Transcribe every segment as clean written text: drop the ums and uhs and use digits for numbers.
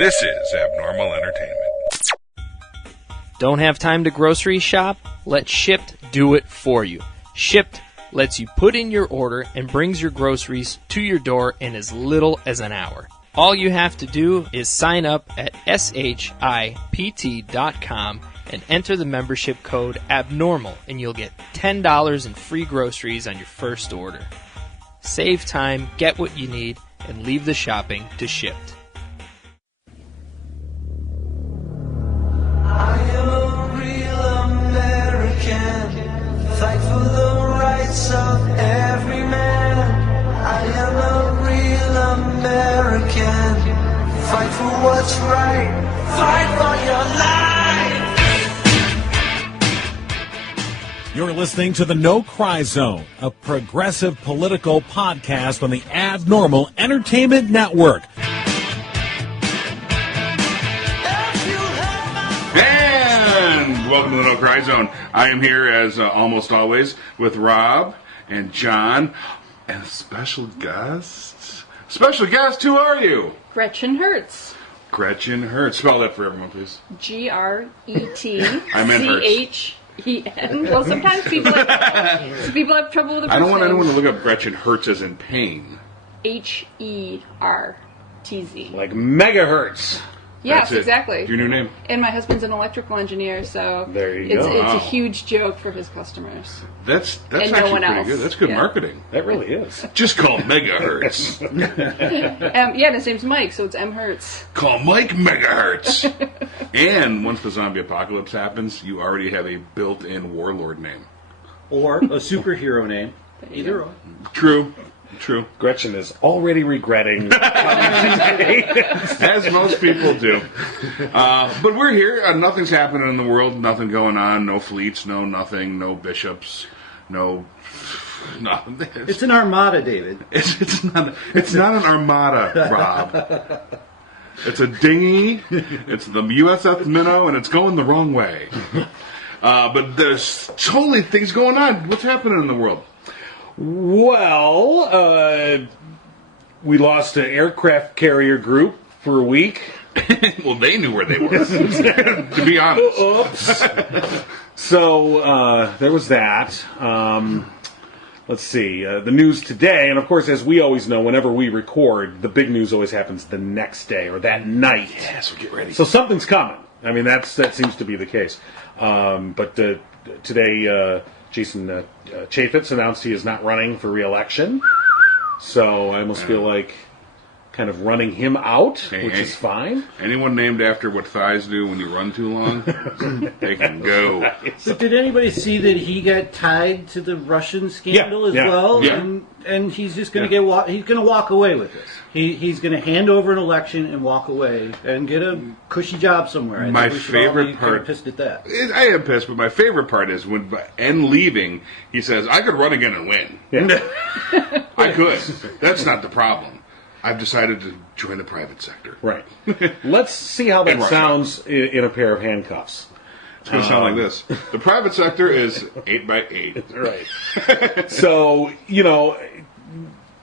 This is Abnormal Entertainment. Don't have time to grocery shop? Let Shipt do it for you. Shipt lets you put in your order and brings your groceries to your door in as little as an hour. All you have to do is sign up at shipt.com and enter the membership code ABNORMAL, and you'll get $10 in free groceries on your first order. Save time, get what you need, and leave the shopping to Shipt. I am a real American, fight for the rights of every man. I am a real American, fight for what's right, fight for your life. You're listening to the No Cry Zone, a progressive political podcast on the Abnormal Entertainment Network. And welcome to the No Cry Zone. I am here, as almost always, with Rob and John and a special guest. Special guest, who are you? Gretchen Hertz. Gretchen Hertz. Spell that for everyone, please. Gretchen. I meant Hertz. Well, sometimes people have trouble with the first I don't want name. anyone to look up Gretchen Hertz as in pain. Hertz. Like megahertz. Yes, That's it. exactly. Your new name. And my husband's an electrical engineer, so There you it's go. a Wow. huge joke for his customers. That's And actually no one pretty else. good. That's good Yeah. marketing. That really is. Just call megahertz. Yeah, and his name's Mike, so it's M. Hertz. Call Mike Megahertz. And once the zombie apocalypse happens, you already have a built-in warlord name. Or a superhero name. Either or. True. Gretchen is already regretting. As most people do. But we're here. Nothing's happening in the world. Nothing going on. No fleets. No nothing. No bishops. No. Nothing. It's an armada, David. It's not an armada, Rob. It's a dinghy. It's the USS Minnow, and it's going the wrong way. But there's totally things going on. What's happening in the world? Well, we lost an aircraft carrier group for a week. Well, they knew where they were, to be honest. Oops. So there was that. Let's see. The news today, and of course, as we always know, whenever we record, the big news always happens the next day or that night. Yeah, so get ready. So something's coming. I mean, that seems to be the case. But today, Jason Chaffetz announced he is not running for re-election. So I almost feel like kind of running him out, which is fine. Anyone named after what thighs do when you run too long, they can go. But did anybody see that he got tied to the Russian scandal as Yeah. well? Yeah. And he's just going to he's going to walk away with this. He's going to hand over an election and walk away and get a cushy job somewhere. I My think we should all favorite be kind of part- pissed at that. I am pissed, but my favorite part is when, and leaving, he says, I could run again and win. Yeah. I could. That's not the problem. I've decided to join the private sector. Right. Let's see how that In Russia. sounds in a pair of handcuffs. It's going to sound like this. The private sector is 8 by 8. Right. So,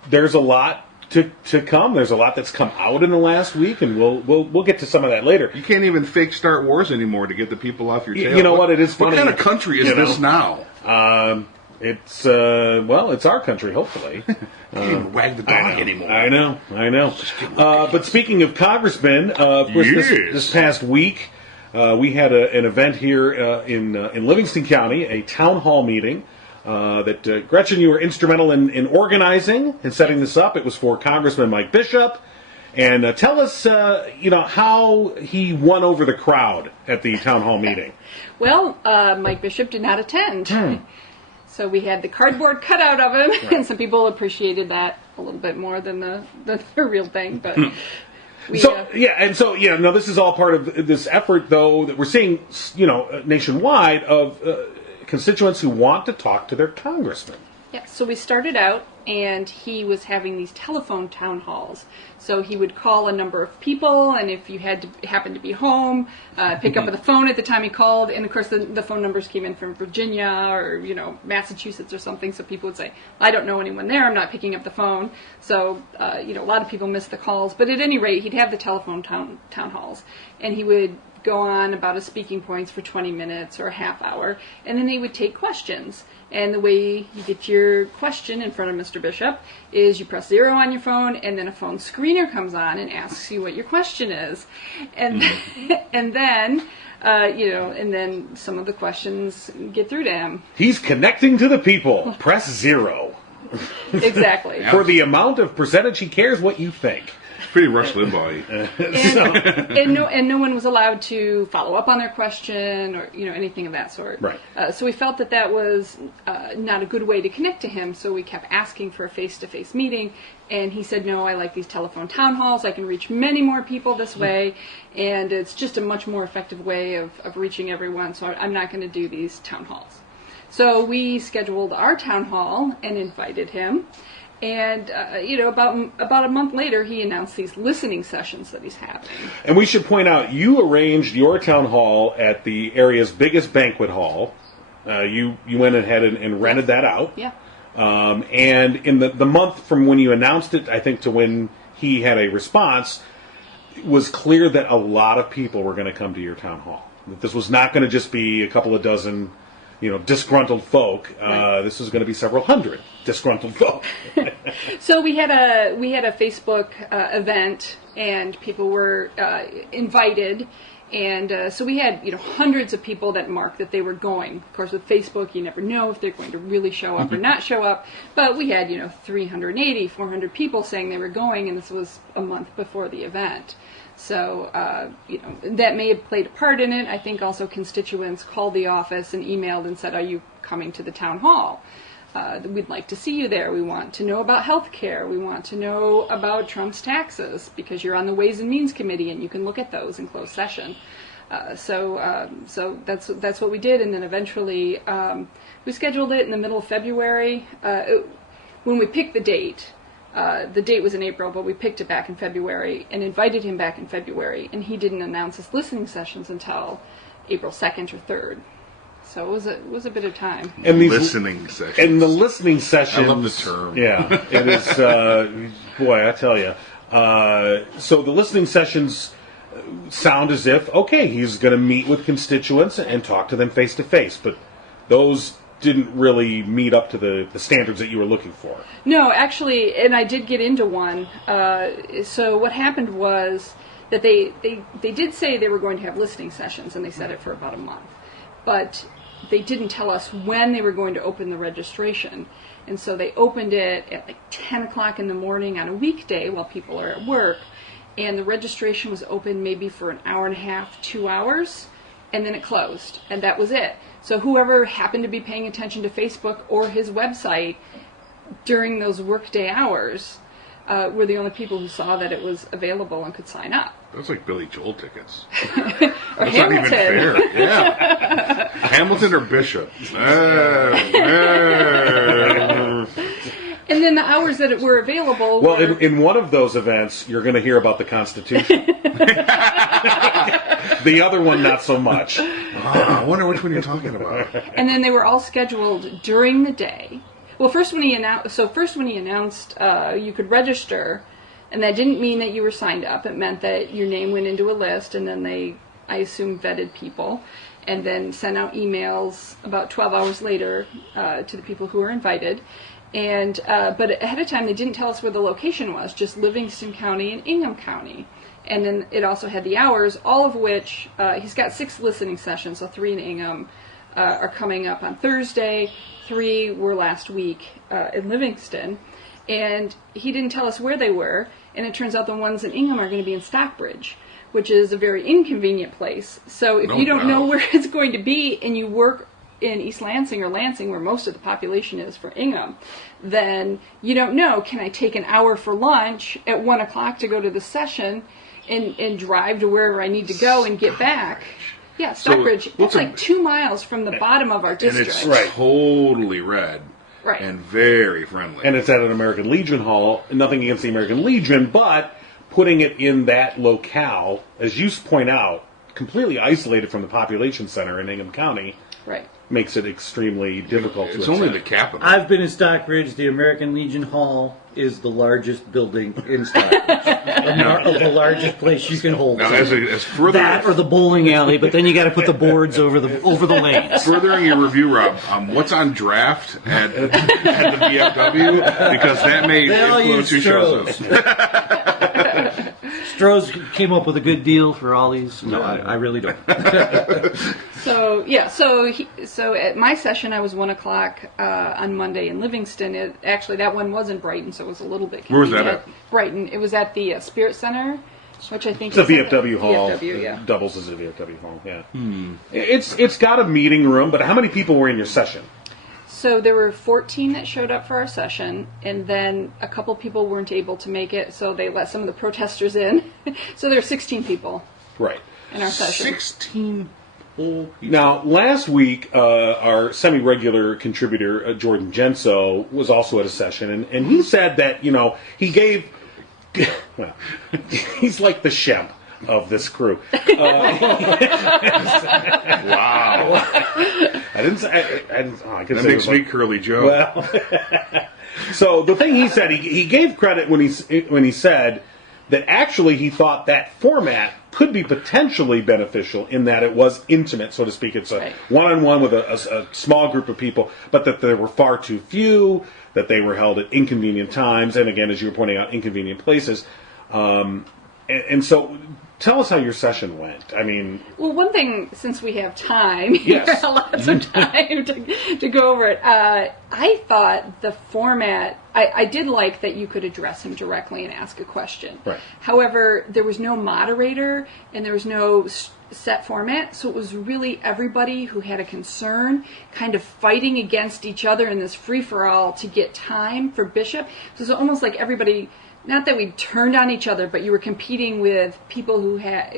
there's a lot to come. There's a lot that's come out in the last week, and we'll get to some of that later. You can't even fake start wars anymore to get the people off your tail. You know what? It is funny. What kind of country is this now? It's our country, hopefully. You can't even wag the dog anymore. I know. But speaking of congressmen, of course, Yes. this past week, we had an event here in Livingston County, a town hall meeting that Gretchen, you were instrumental in organizing and setting this up. It was for Congressman Mike Bishop. And tell us, how he won over the crowd at the town hall meeting. Well, Mike Bishop did not attend. So we had the cardboard cutout of him, and some people appreciated that a little bit more than the real thing. But now this is all part of this effort, though, that we're seeing, nationwide of constituents who want to talk to their congressman. Yeah, so we started out, and he was having these telephone town halls. So he would call a number of people, and if you happened to be home, pick up the phone at the time he called. And of course, the phone numbers came in from Virginia or Massachusetts or something. So people would say, "I don't know anyone there. I'm not picking up the phone." So a lot of people missed the calls. But at any rate, he'd have the telephone town halls, and he would go on about his speaking points for 20 minutes or a half hour, and then he would take questions. And the way you get your question in front of Mr. Bishop is you press 0 on your phone, and then a phone screener comes on and asks you what your question is, and and then some of the questions get through to him. He's connecting to the people. Press 0. Exactly. For the amount of percentage he cares what you think. Pretty Rush Limbaugh. And no one was allowed to follow up on their question or anything of that sort. Right. So we felt that was not a good way to connect to him. So we kept asking for a face-to-face meeting, and he said, "No, I like these telephone town halls. I can reach many more people this way, and it's just a much more effective way of reaching everyone. So I'm not going to do these town halls." So we scheduled our town hall and invited him. And, about a month later, he announced these listening sessions that he's having. And we should point out, you arranged your town hall at the area's biggest banquet hall. You went ahead and rented that out. Yeah. And in the month from when you announced it, I think, to when he had a response, it was clear that a lot of people were going to come to your town hall. That this was not going to just be a couple of dozen disgruntled folk. Right. This is going to be several hundred disgruntled folk. So we had a Facebook event, and people were invited, and so we had hundreds of people that marked that they were going. Of course, with Facebook, you never know if they're going to really show up or not show up. But we had 380, 400 people saying they were going, and this was a month before the event. So, that may have played a part in it. I think also constituents called the office and emailed and said, "Are you coming to the town hall? We'd like to see you there. We want to know about health care. We want to know about Trump's taxes, because you're on the Ways and Means Committee and you can look at those in closed session." So that's what we did. And then eventually we scheduled it in the middle of February. When we picked the date was in April, but we picked it back in February and invited him back in February, and he didn't announce his listening sessions until April 2nd or 3rd. So it was a bit of time. And these listening sessions. And the listening sessions. I love the term. Yeah, it is. Boy, I tell you. So the listening sessions sound as if, okay, he's going to meet with constituents and talk to them face to face, but those didn't really meet up to the standards that you were looking for. No, actually, and I did get into one. So what happened was that they did say they were going to have listening sessions, and they said it for about a month. But they didn't tell us when they were going to open the registration. And so they opened it at like 10 o'clock in the morning on a weekday while people are at work. And the registration was open maybe for an hour and a half, 2 hours, and then it closed. And that was it. So whoever happened to be paying attention to Facebook or his website during those workday hours were the only people who saw that it was available and could sign up. That's like Billy Joel tickets. Or That's Hamilton. not even fair. Yeah. Hamilton or Bishop. And then the hours that were available Well, were... in one of those events, you're going to hear about the Constitution. The other one, not so much. I wonder which one you're talking about. And then they were all scheduled during the day. Well, first when he announced you could register, and that didn't mean that you were signed up. It meant that your name went into a list, and then they, I assume, vetted people, and then sent out emails about 12 hours later to the people who were invited. And but ahead of time, they didn't tell us where the location was, just Livingston County and Ingham County. And then it also had the hours, all of which, he's got 6 listening sessions, so 3 in Ingham are coming up on Thursday, 3 were last week in Livingston. And he didn't tell us where they were, and it turns out the ones in Ingham are going to be in Stockbridge, which is a very inconvenient place. So if you don't know where it's going to be, and you work in East Lansing or Lansing, where most of the population is for Ingham, then you don't know, can I take an hour for lunch at 1 o'clock to go to the session and drive to wherever I need to go and get back? Yeah, Stockbridge, that's like 2 miles from the bottom of our district. And it's totally red. Right. and very friendly. And it's at an American Legion Hall. Nothing against the American Legion, but putting it in that locale, as you point out, completely isolated from the population center in Ingham County, Right. makes it extremely difficult to it's only attend. the capital. I've been in Stockbridge. The American Legion Hall is the largest building in Stockbridge. The largest place you can hold. Now, as further That or the bowling alley, but then you got to put the boards over the lanes. furthering your review, Rob, what's on draft at the VFW? Because that may They all influence use who shows Stroh's. up. Stroh's came up with a good deal for all these. No, I really don't. So yeah, so at my session I was 1:00 on Monday in Livingston. Actually, that one was in Brighton, so it was a little bit. Where was that convenient. at? Brighton. It was at the Spirit Center, which I think It's a is at the VFW hall. VFW, yeah. Doubles as a VFW hall, yeah. It's got a meeting room, but how many people were in your session? So there were 14 that showed up for our session, and then a couple people weren't able to make it, so they let some of the protesters in. So there were 16 people Right. in our session. 16 whole people. Now, last week, our semi-regular contributor, Jordan Genso, was also at a session, and he said that, he gave, well, he's like the Shemp of this crew. Wow. I didn't say, I could That say it makes was me like- Curly Joe. Well, so the thing he said, he gave credit when he said that actually he thought that format could be potentially beneficial in that it was intimate, so to speak. It's a Right. one-on-one with a small group of people, but that there were far too few, that they were held at inconvenient times, and again, as you were pointing out, inconvenient places. And so, tell us how your session went. I mean, Well, one thing, since we have time, Yes. lots of time to go over it, I thought the format, I did like that you could address him directly and ask a question. Right. However, there was no moderator and there was no set format, so it was really everybody who had a concern kind of fighting against each other in this free-for-all to get time for Bishop. So it was almost like everybody... Not that we turned on each other, but you were competing with people who had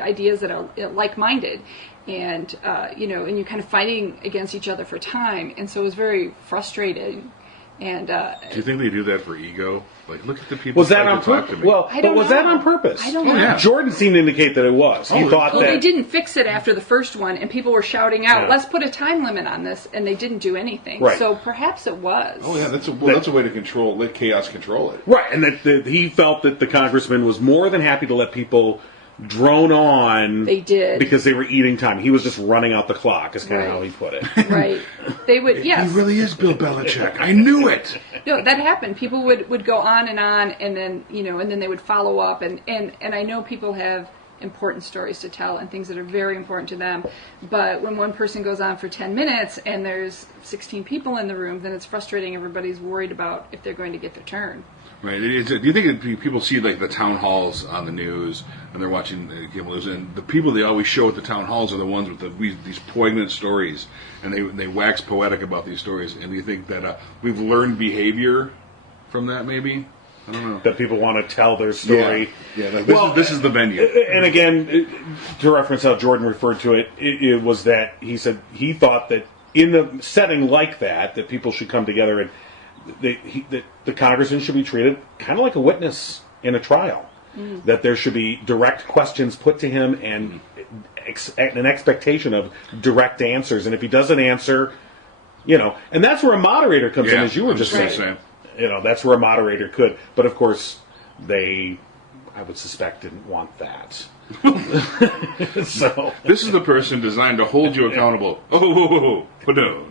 ideas that are like-minded, and and you're kind of fighting against each other for time, and so it was very frustrating. And Do you think they do that for ego? Like, look at the people was that trying on to talk to purpose? me. Well, I but don't was know. that on purpose? I don't know. yeah. Jordan seemed to indicate that it was. He thought Well, that they didn't fix it after the first one, and people were shouting out, Yeah. "Let's put a time limit on this," and they didn't do anything. Right. So perhaps it was. Oh yeah, that's a way to let chaos control it. right, and that he felt that the congressman was more than happy to let people drone on. They did. because they were eating time. He was just running out the clock. Is kind Right. of how he put it. Right. They would. Yes. He really is Bill Belichick. I knew it. No, that happened. People would go on, and then and then they would follow up, and I know people have important stories to tell and things that are very important to them. But when one person goes on for 10 minutes and there's 16 people in the room, then it's frustrating. Everybody's worried about if they're going to get their turn. Right. Do you think that people see like the town halls on the news and they're watching cable news, and the people they always show at the town halls are the ones with these poignant stories, and they wax poetic about these stories? And do you think that we've learned behavior from that? Maybe, I don't know. That people want to tell their story. Yeah. Like, Well, this is the venue. And again, to reference how Jordan referred to it, it was that he said he thought that in a setting like that people should come together and that the congressman should be treated kind of like a witness in a trial. That there should be direct questions put to him and an expectation of direct answers. And if he doesn't answer, and that's where a moderator comes in, as you were just saying. That's where a moderator could. But of course, I would suspect, didn't want that. So This is the person designed to hold you accountable. Oh, but no.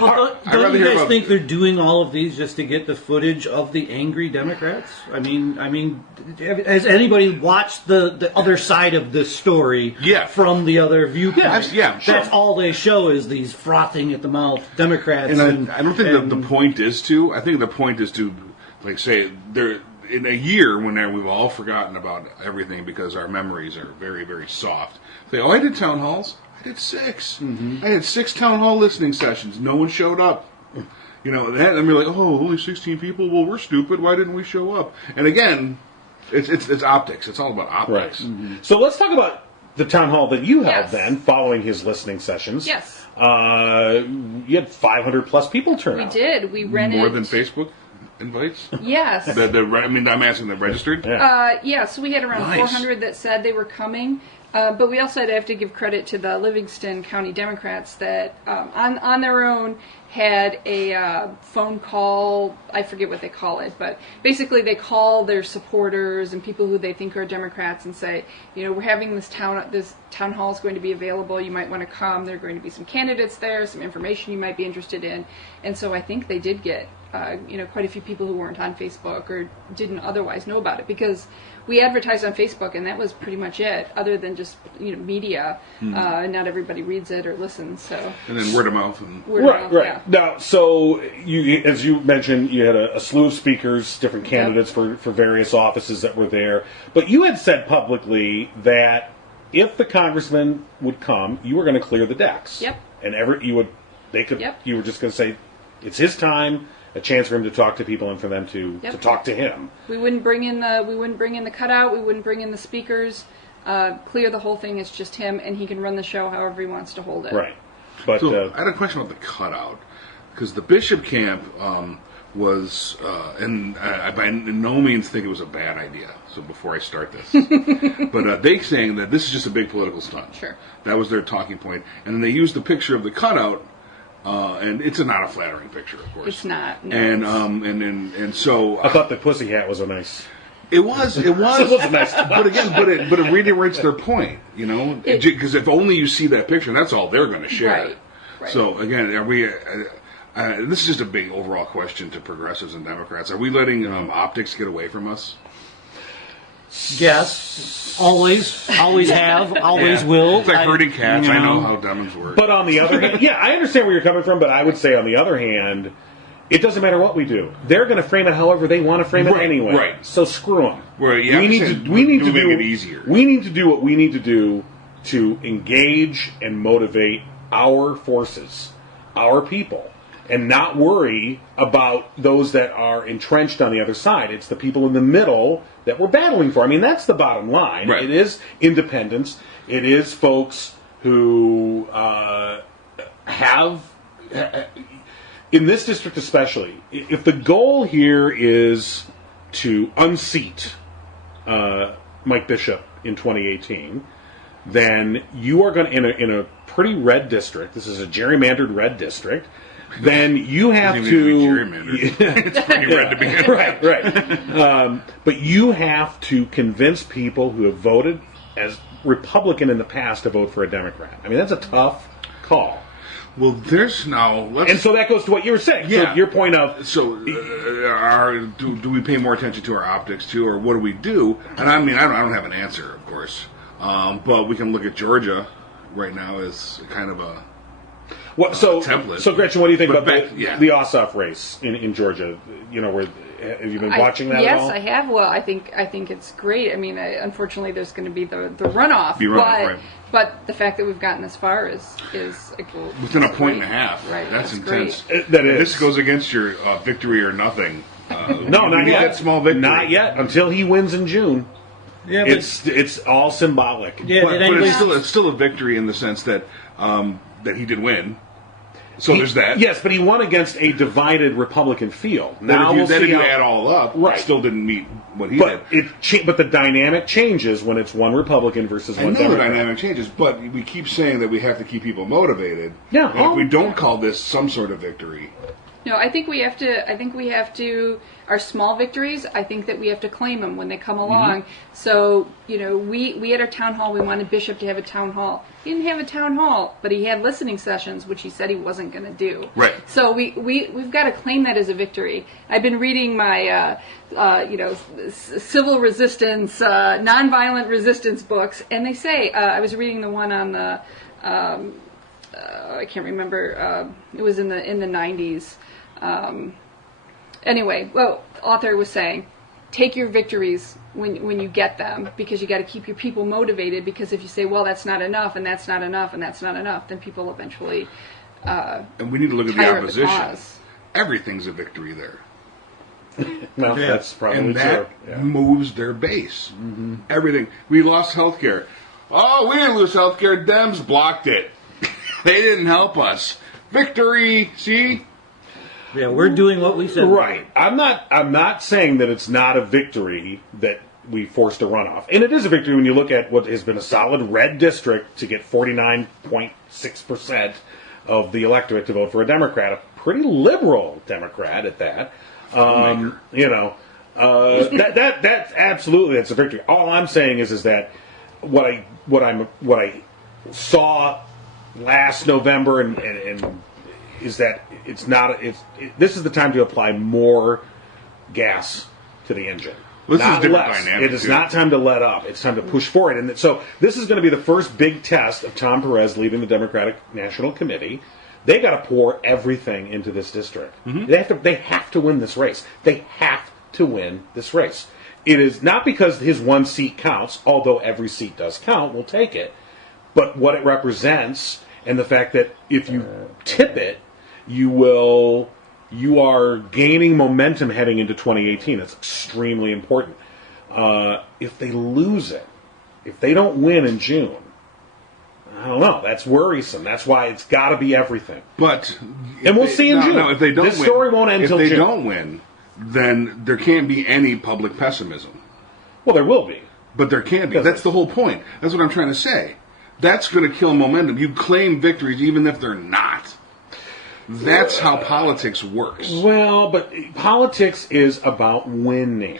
Well, I'd rather don't you hear guys about- think they're doing all of these just to get the footage of the angry Democrats? I mean, has anybody watched the other side of this story Yeah. from the other viewpoint? Yeah, sure. That's all they show is these frothing at the mouth Democrats. And I don't think the point is to. I think the point is to, like, say, there in a year when we've all forgotten about everything because our memories are very, very soft. Say, I did town halls. I did 6. I had 6 town hall listening sessions. No one showed up. That, and we're like, only 16 people. Well, we're stupid. Why didn't we show up? And again, it's optics. It's all about optics. So let's talk about the town hall that you held Yes. then, following his listening sessions. Yes. You had 500 plus people turn We out. did. We rented More than Facebook invites? Yes. I'm asking the registered? Yeah. So we had around Nice. 400 that said they were coming. But we also have to give credit to the Livingston County Democrats that on their own had a phone call. I forget what they call it, but basically they call their supporters and people who they think are Democrats and say, we're having this town hall is going to be available. You might want to come. There are going to be some candidates there, some information you might be interested in. And so I think they did get quite a few people who weren't on Facebook or didn't otherwise know about it, because we advertised on Facebook and that was pretty much it, other than just media. Not everybody reads it or listens. So And then word of mouth. And word of Right, mouth, right. yeah. Now, so as you mentioned, you had a slew of speakers, different candidates for various offices that were there. But you had said publicly that if the congressman would come, you were going to clear the decks. Yep. And you were just going to say it's his time, a chance for him to talk to people and for them to talk to him. We wouldn't bring in the cutout. We wouldn't bring in the speakers. Clear the whole thing. It's just him, and he can run the show however he wants to hold it. Right. But So I had a question about the cutout, because the Bishop camp was, and I by no means think it was a bad idea. So before I start this, but they saying that this is just a big political stunt. Sure. That was their talking point, and then they used the picture of the cutout, and it's not a flattering picture, of course. It's not. No. And so I thought the pussy hat was a nice. It was It was a nice. but again, but it reiterates their point, because if only you see that picture, that's all they're going to share. Right. So again, are we? This is just a big overall question to progressives and Democrats. Are we letting optics get away from us? Yes, always have, always will. It's like herding cats. I know how Demons work. But on the other hand, yeah, I understand where you're coming from. But I would say on the other hand, it doesn't matter what we do. They're going to frame it however they want to frame it anyway. Right. So screw them. Well, yeah, we need to make it easier. We need to do what we need to do to engage and motivate our forces, our people, and not worry about those that are entrenched on the other side. It's the people in the middle that we're battling for. I mean, that's the bottom line. Right. It is independents. It is folks who have, in this district especially, if the goal here is to unseat Mike Bishop in 2018, then you are going to, in a pretty red district, this is a gerrymandered red district, then you have It's pretty red to begin with. right. But you have to convince people who have voted as Republican in the past to vote for a Democrat. I mean, that's a tough call. Well, there's now. And so that goes to what you were saying. Yeah. So your point of... So, do we pay more attention to our optics too, or what do we do? And I mean, I don't have an answer, of course, but we can look at Georgia right now as kind of a template. So, Gretchen, what do you think about yeah. the Ossoff race in Georgia? Have you been watching that at all? Yes, I have. Well, I think it's great. I mean, unfortunately, there's going to be the runoff. Right. But the fact that we've gotten this far is within a point and a half. Right. That's intense. intense. That is. This goes against your victory or nothing. No, not yet. That small victory. Not yet. Until he wins in June. Yeah, It's all symbolic. Yeah, But it's still a victory in the sense that that he did win. So there's that. Yes, but he won against a divided Republican field. Now we'll see if you how- add all up, Right. it still didn't meet what he But did. but the dynamic changes when it's one Republican versus I one know the Democrat. dynamic changes, but we keep saying that we have to keep people motivated. Yeah. And if we don't call this some sort of victory, No, I think we have to. Our small victories, I think that we have to claim them when they come along. So, we had our town hall. We wanted Bishop to have a town hall. He didn't have a town hall, but he had listening sessions, which he said he wasn't going to do. Right. So we've got to claim that as a victory. I've been reading my civil resistance, nonviolent resistance books, and they say I was reading the one on the. I can't remember. It was in the 90s. Anyway, well, author was saying, take your victories when you get them, because you got to keep your people motivated. Because if you say, well, that's not enough, and that's not enough, and that's not enough, then people eventually and we need to look at the tire of the opposition. cause. Everything's a victory there. Well, that's probably And that true. Yeah. moves their base. Everything. We lost health care. Oh, we didn't lose health care. Dems blocked it. They didn't help us. Victory, see? Yeah, we're doing what we said. Right. I'm not saying that it's not a victory that we forced a runoff. And it is a victory when you look at what has been a solid red district to get 49.6% of the electorate to vote for a Democrat, a pretty liberal Democrat at that. That's absolutely, that's a victory. All I'm saying is that what I saw last November and is that this is the time to apply more gas to the engine. This is a not different less. dynamic, It is too. not time to let up. It's time to push forward. And so this is going to be the first big test of Tom Perez leading the Democratic National Committee. They got to pour everything into this district. Mm-hmm. They have to win this race. They have to win this race. It is not because his one seat counts, although every seat does count. We'll take it. But what it represents and the fact that if you tip it, you are gaining momentum heading into 2018. It's extremely important. If they lose it, if they don't win in June, I don't know. That's worrisome. That's why it's got to be everything. But And we'll see in June. No, if they don't This win, story won't end if till they June. don't win, then there can't be any public pessimism. Well, there will be. But there can be. That's the whole point. That's what I'm trying to say. That's going to kill momentum. You claim victories even if they're not. That's how politics works. Well, but politics is about winning.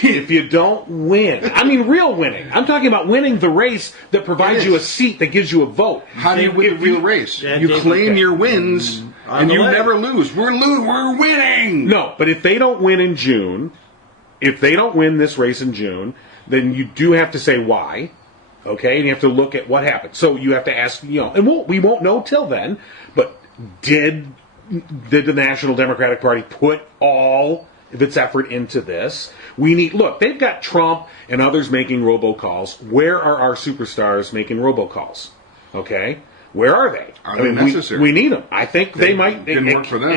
If you don't win, I mean real winning. I'm talking about winning the race that provides you a seat, that gives you a vote. How do you win the real race? Yeah, You Dave, claim okay. your wins, On and the you way. never lose. We're winning! No, but if they don't win in June, if they don't win this race in June, then you do have to say why. Okay, and you have to look at what happened. So you have to ask, and we won't know till then, but did the National Democratic Party put all of its effort into this? Look, they've got Trump and others making robocalls. Where are our superstars making robocalls? Okay? Where are they? Are they necessary? We need them. I think they might. didn't work for them.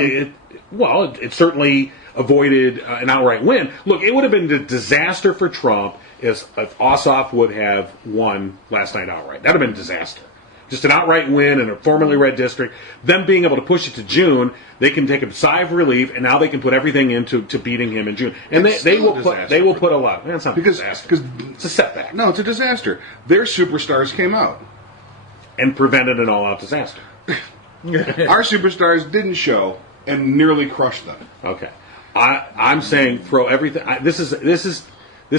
It certainly avoided an outright win. Look, it would have been a disaster for Trump if Ossoff would have won last night outright. That would have been a disaster. Just an outright win in a formerly red district. Them being able to push it to June, they can take a sigh of relief, and now they can put everything into beating him in June. And It's they still a will disaster. put a lot. It's not a disaster. Because It's a setback no, it's a disaster. Their superstars came out. and prevented an all-out disaster. Our superstars didn't show and nearly crushed them. Okay, I'm saying throw everything. This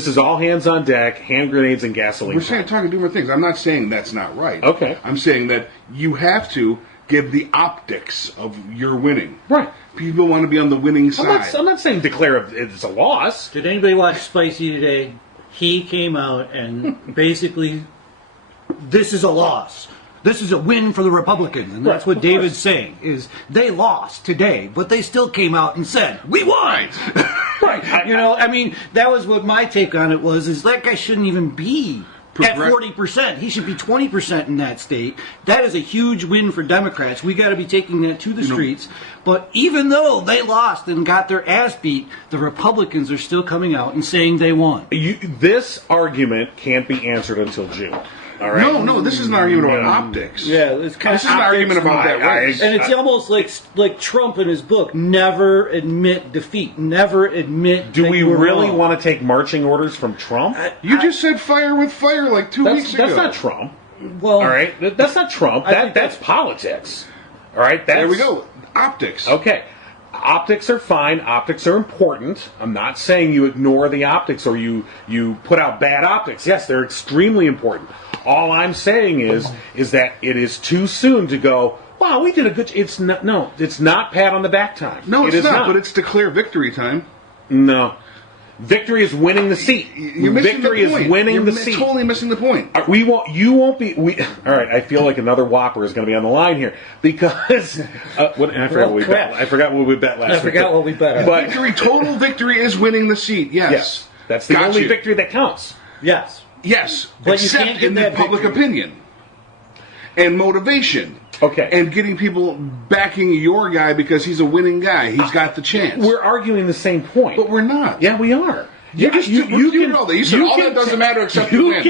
is all hands on deck, hand grenades and gasoline. We're talking different things. I'm not saying that's not right. Okay. I'm saying that you have to give the optics of your winning. Right. People want to be on the winning side. I'm not saying declare it's a loss. Did anybody watch Spicy today? He came out and basically, this is a loss. This is a win for the Republicans, and that's Right, what of David's course. saying. Is they lost today, but they still came out and said, "We won." Right. I mean, that was what my take on it was. Is that guy shouldn't even be at 40%. He should be 20% in that state. That is a huge win for Democrats. We got to be taking that to the streets. But even though they lost and got their ass beat, the Republicans are still coming out and saying they won. This argument can't be answered until June. All right. No, this is an argument about optics. Yeah, it's kind This is an argument about that race. And it's almost like Trump in his book, never admit defeat, never admit. Do that we you were really wrong. want to take marching orders from Trump? You just said fire with fire like 2 weeks ago. That's not Trump. Well, All right, that's not Trump. I think That's politics. All right, There we go. Optics. Okay. Optics are fine. Optics are important. I'm not saying you ignore the optics or you put out bad optics. Yes, they're extremely important. All I'm saying is that it is too soon to go, wow, we did a good it's not pat on the back time. No, It it's is not, but it's declare victory time. No. Victory is winning the seat. You're missing Victory the point. is winning You're the seat. Totally missing the point. You won't be. All right, I feel like another Whopper is going to be on the line here because I forgot what we bet. I forgot what we bet last week. I forgot what we bet. But Total victory is winning the seat. Yes. yes, that's the only victory that counts. yes. Yes, But you except can't get in the that public victory. opinion and motivation. Okay. And getting people backing your guy because he's a winning guy. He's got the chance. We're arguing the same point, but we're not. Yeah, we are. You can all that. You said all that doesn't matter except you win.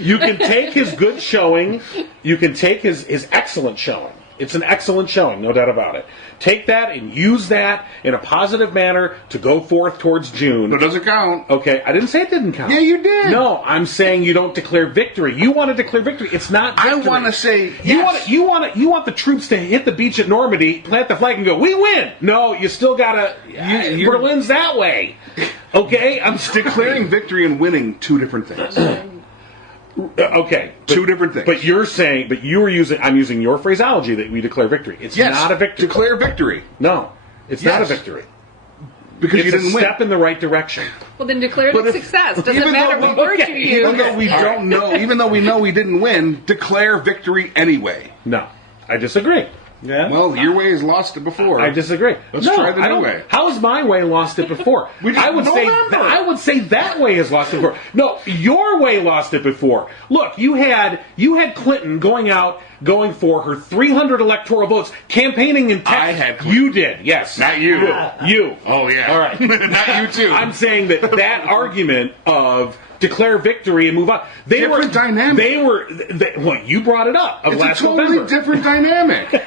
You can take his good showing. You can take his excellent showing. It's an excellent showing, no doubt about it. Take that and use that in a positive manner to go forth towards June. But it doesn't count. Okay, I didn't say it didn't count. Yeah, you did. No, I'm saying you don't declare victory. You want to declare victory. It's not victory. I want to say yes. You want the troops to hit the beach at Normandy, plant the flag, and go, we win. No, you still gotta. Berlin's that way. Okay, I'm declaring victory and winning, two different things. Okay, two different things. But you're saying, I'm using your phraseology that we declare victory. It's not a victory. Declare victory. No, it's not a victory. Because it's you didn't a step in the right direction. Well, then declare it a success. Doesn't matter what word you use. Even though we don't know, even though we know we didn't win, declare victory anyway. No, I disagree. Yeah. Well, your way has lost it before. I disagree. Let's try the new way. How has my way lost it before? I would say that way has lost it before. No, your way lost it before. Look, you had Clinton going for her 300 electoral votes, campaigning in Texas. I had Clinton. You did, yes. Not you. You. Oh yeah. All right. Not you too. I'm saying that argument of declare victory and move on. Different dynamic. Well, you brought it up. It's a totally different dynamic.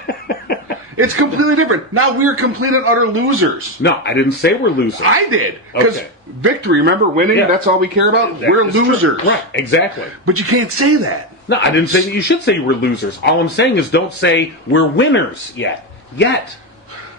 It's completely different. Now we're complete and utter losers. No, I didn't say we're losers. I did. Because victory, remember, winning, that's all we care about? We're losers. True. Right, exactly. But you can't say that. No, I didn't say that you should say we're losers. All I'm saying is don't say we're winners yet.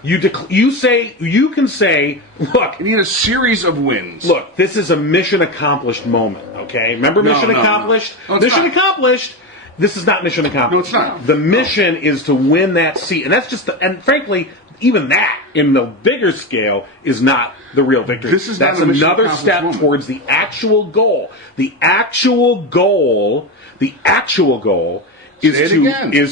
You can say, look, you need a series of wins. Look, this is a mission accomplished moment, okay? Remember mission accomplished? No, mission accomplished. This is not mission accomplished. No, it's not. The mission is to win that seat. And that's just and frankly, even that in the bigger scale is not the real victory. That's another step towards the actual goal. The actual goal is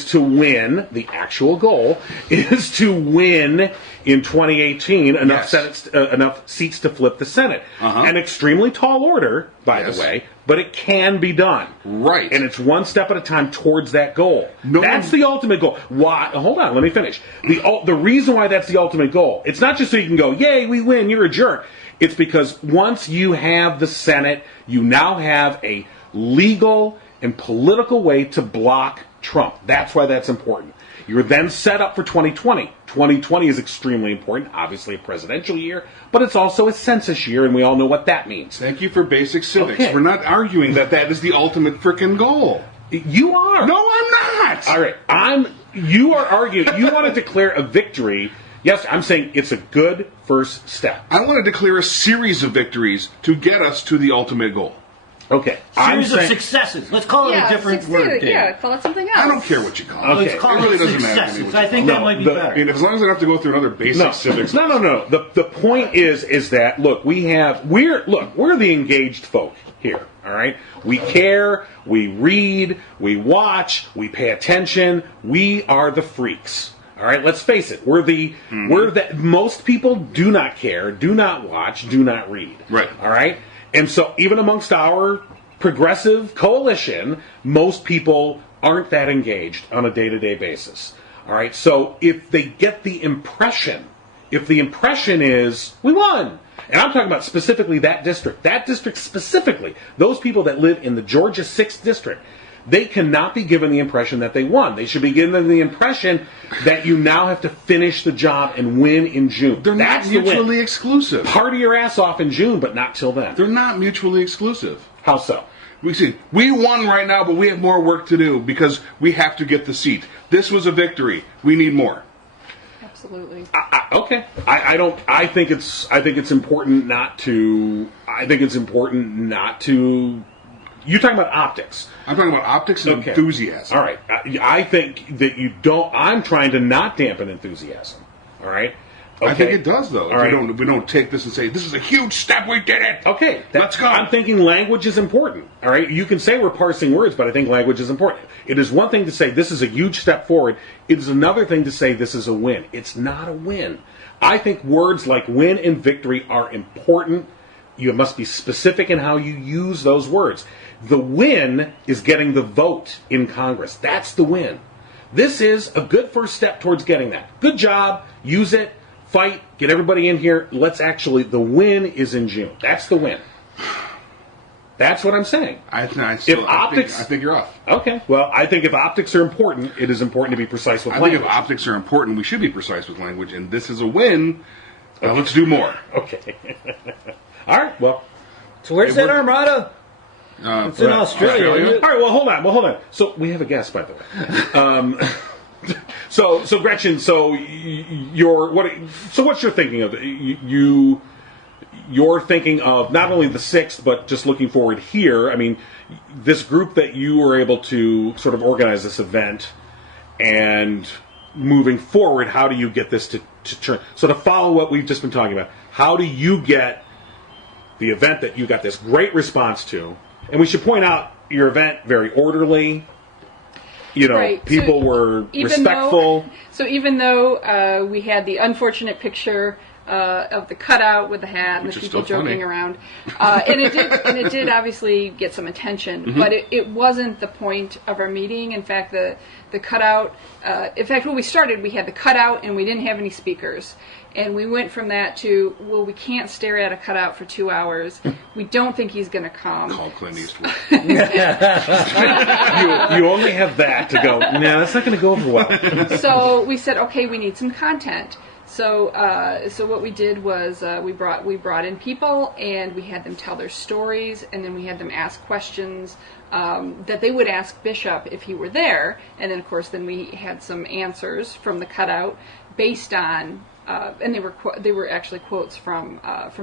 to win. The actual goal is to win in 2018 enough seats to flip the Senate. An extremely tall order, by the way, but it can be done. Right. And it's one step at a time towards that goal. That's the ultimate goal. Why? Hold on, let me finish. The reason why that's the ultimate goal, it's not just so you can go, yay, we win, you're a jerk. It's because once you have the Senate, you now have a legal and political way to block Trump. That's why that's important. You're then set up for 2020. 2020 is extremely important, obviously a presidential year, but it's also a census year, and we all know what that means. Thank you for basic civics. Okay. We're not arguing that is the ultimate frickin' goal. You are. No, I'm not. All right, you are arguing. You want to declare a victory. Yes, I'm saying it's a good first step. I want to declare a series of victories to get us to the ultimate goal. Okay. Series of successes. Let's call it a different word. Call it something else. I don't care what you call it. Okay. Let's call it really doesn't successes. matter to me. I think that might be better. I mean, as long as I don't have to go through another basic civics. No. The point is that look, we're the engaged folk here. All right. We care. We read. We watch. We pay attention. We are the freaks. All right, let's face it. We're most people do not care, do not watch, do not read. Right. All right? And so even amongst our progressive coalition, most people aren't that engaged on a day-to-day basis. All right? So if they get the impression is, we won. And I'm talking about specifically that district specifically, those people that live in the Georgia 6th district, they cannot be given the impression that they won. They should be given the impression that you now have to finish the job and win in June. They're not mutually exclusive. Party your ass off in June, but not till then. They're not mutually exclusive. How so? We won right now, but we have more work to do because we have to get the seat. This was a victory. We need more. Absolutely. Okay. I think it's important not to. You're talking about optics. I'm talking about optics and enthusiasm. All right. I think that you don't. I'm trying to not dampen enthusiasm. All right. Okay. I think it does, though. All right. If we don't take this and say, this is a huge step, we did it. Okay. Let's go. I'm thinking language is important. All right. You can say we're parsing words, but I think language is important. It is one thing to say this is a huge step forward. It is another thing to say this is a win. It's not a win. I think words like win and victory are important. You must be specific in how you use those words. The win is getting the vote in Congress. That's the win. This is a good first step towards getting that. Good job. Use it. fight, get everybody in here. The win is in June. That's the win. That's what I'm saying. I think you're off. Okay. Well, I think if optics are important, it is important to be precise with language. I think if optics are important, we should be precise with language, and this is a win. Let's do more. Okay. All right. Well. So where's that Armada? It's in Australia. All right. Well, hold on. So we have a guest, by the way. So Gretchen. So what's your thinking of you? You're thinking of not only the 6th, but just looking forward here. I mean, this group that you were able to sort of organize this event, and moving forward, how do you get this to turn? So to follow what we've just been talking about, how do you get the event that you got this great response to? And we should point out your event very orderly. Right. People were respectful. Even though we had the unfortunate picture of the cutout with the hat and the people joking around, and it did obviously get some attention, but it wasn't the point of our meeting. In fact, the cutout. In fact, when we started, we had the cutout and we didn't have any speakers. And we went from that to, we can't stare at a cutout for 2 hours. We don't think he's going to come. Call Clint Eastwood. You only have that to go, that's not going to go over well. So we said, okay, we need some content. So what we did was we brought in people, and we had them tell their stories, and then we had them ask questions that they would ask Bishop if he were there. And then, of course, we had some answers from the cutout based on... and they were actually quotes from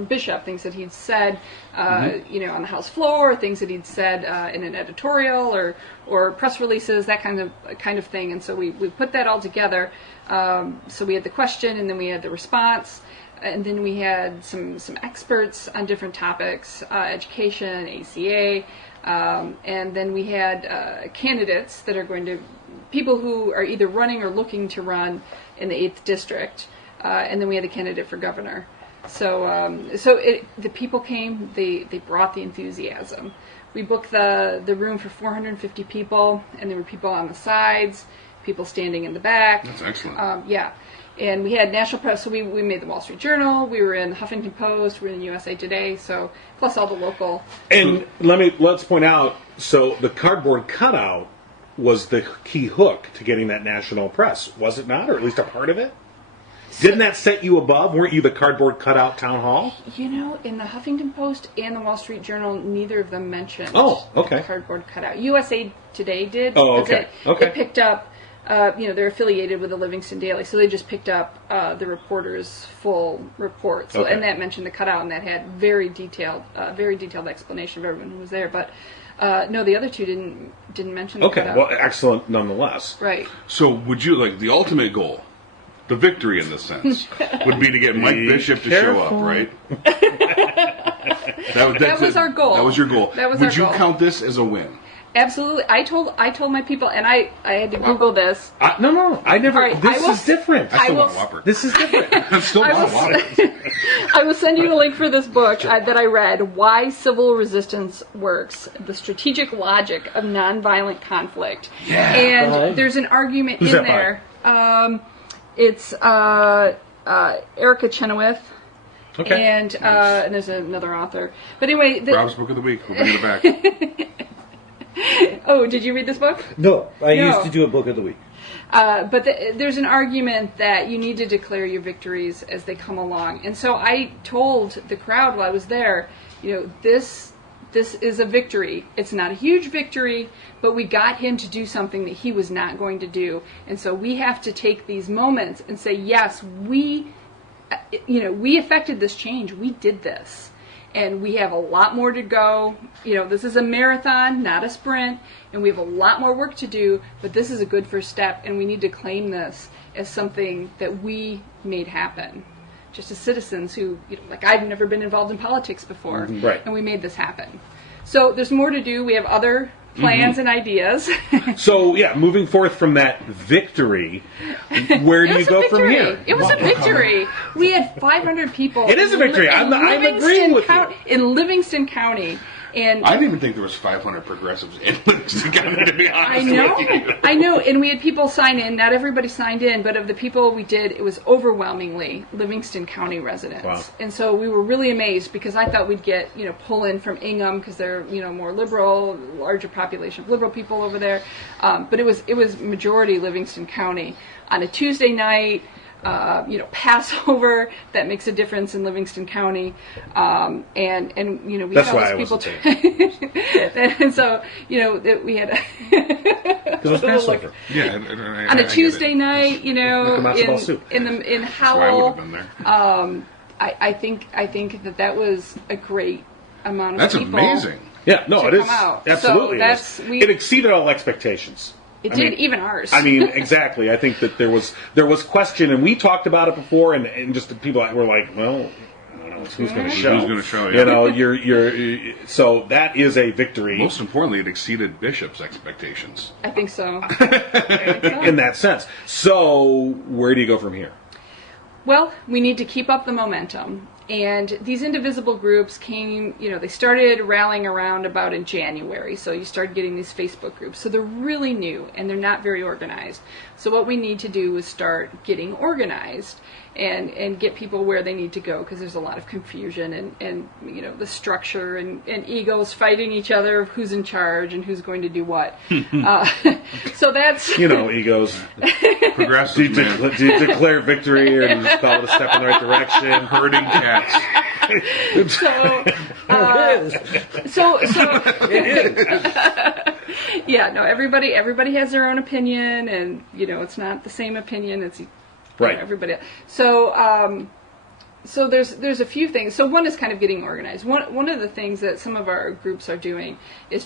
Bishop, things that he'd said, on the House floor, things that he'd said in an editorial or press releases, that kind of thing. And so we put that all together. So we had the question, and then we had the response, and then we had some experts on different topics, education, ACA, and then we had candidates that are people who are either running or looking to run in the 8th district. And then we had a candidate for governor. So the people came. They brought the enthusiasm. We booked the room for 450 people, and there were people on the sides, people standing in the back. That's excellent. Yeah, and we had national press. So we made the Wall Street Journal. We were in the Huffington Post. We were in USA Today. So plus all the local. And let's point out. So the cardboard cutout was the key hook to getting that national press, was it not, or at least a part of it? Didn't that set you above? Weren't you the cardboard cutout town hall? In the Huffington Post and the Wall Street Journal, neither of them mentioned the cardboard cutout. USA Today did. Oh, okay. They picked up, they're affiliated with the Livingston Daily, so they just picked up the reporter's full report. So, and that mentioned the cutout, and that had very detailed explanation of everyone who was there. But no, the other two didn't mention the cutout. Okay, well, excellent nonetheless. Right. So would you, the ultimate goal, the victory in this sense, would be to get Mike Bishop to show up, right? That was our goal. That was your goal. Would you count this as a win? Absolutely. I told my people, and I had to Google this. No, I never. Right, this is different. I still want Whopper. This is different. I still want Whopper. I will send you a link for this book that I read, Why Civil Resistance Works, The Strategic Logic of Nonviolent Conflict. Yeah. And there's an argument Who's in that there. It's Erica Chenoweth. Okay. And there's another author. But anyway... Rob's Book of the Week. We'll bring it back. Oh, did you read this book? No, I used to do a Book of the Week. But there's an argument that you need to declare your victories as they come along. And so I told the crowd while I was there, this is a victory. It's not a huge victory, but we got him to do something that he was not going to do. And so we have to take these moments and say, yes, we affected this change. We did this. And we have a lot more to go. This is a marathon, not a sprint. And we have a lot more work to do, but this is a good first step. And we need to claim this as something that we made happen. Just as citizens who, I've never been involved in politics before. Right. And we made this happen. So there's more to do. We have other plans and ideas. So, moving forth from that victory, where do you go from here? It was a victory. We had 500 people. It is a victory. I'm agreeing with you. In Livingston County And I didn't even think there was 500 progressives in Livingston County, to be honest with you. I know, and we had people sign in. Not everybody signed in, but of the people we did, it was overwhelmingly Livingston County residents. Wow. And so we were really amazed because I thought we'd get, pull in from Ingham because they're, more liberal, larger population of liberal people over there. But it was majority Livingston County. On a Tuesday night, Passover, that makes a difference in Livingston County, and we That's had all why these I people. wasn't And so that we had Because it was Passover. Yeah, on a Tuesday night, matzo ball soup. in That's why I would Howell. have been there. I think that was a great amount of That's people. amazing. Yeah, no, to it is. come out. Absolutely. So it exceeded all expectations. It did, even ours. I mean, exactly. I think that there was question, and we talked about it before, and just the people were like, well, I don't know, who's going to show? Who's going to show? Yeah. You're so that is a victory Most importantly, it exceeded Bishop's expectations. I think so. in that sense. So where do you go from here? Well, we need to keep up the momentum. And these indivisible groups came, they started rallying around about in January. So you start getting these Facebook groups. So they're really new and they're not very organized. So what we need to do is start getting organized and get people where they need to go, because there's a lot of confusion and the structure and egos fighting each other of who's in charge and who's going to do what. So that's Egos. Progressive man. Do you declare victory or just call it a step in the right direction? Herding cats. So yeah, no, everybody has their own opinion, and it's not the same opinion. It's right. Everybody else. So there's a few things. So one is kind of getting organized. One of the things that some of our groups are doing is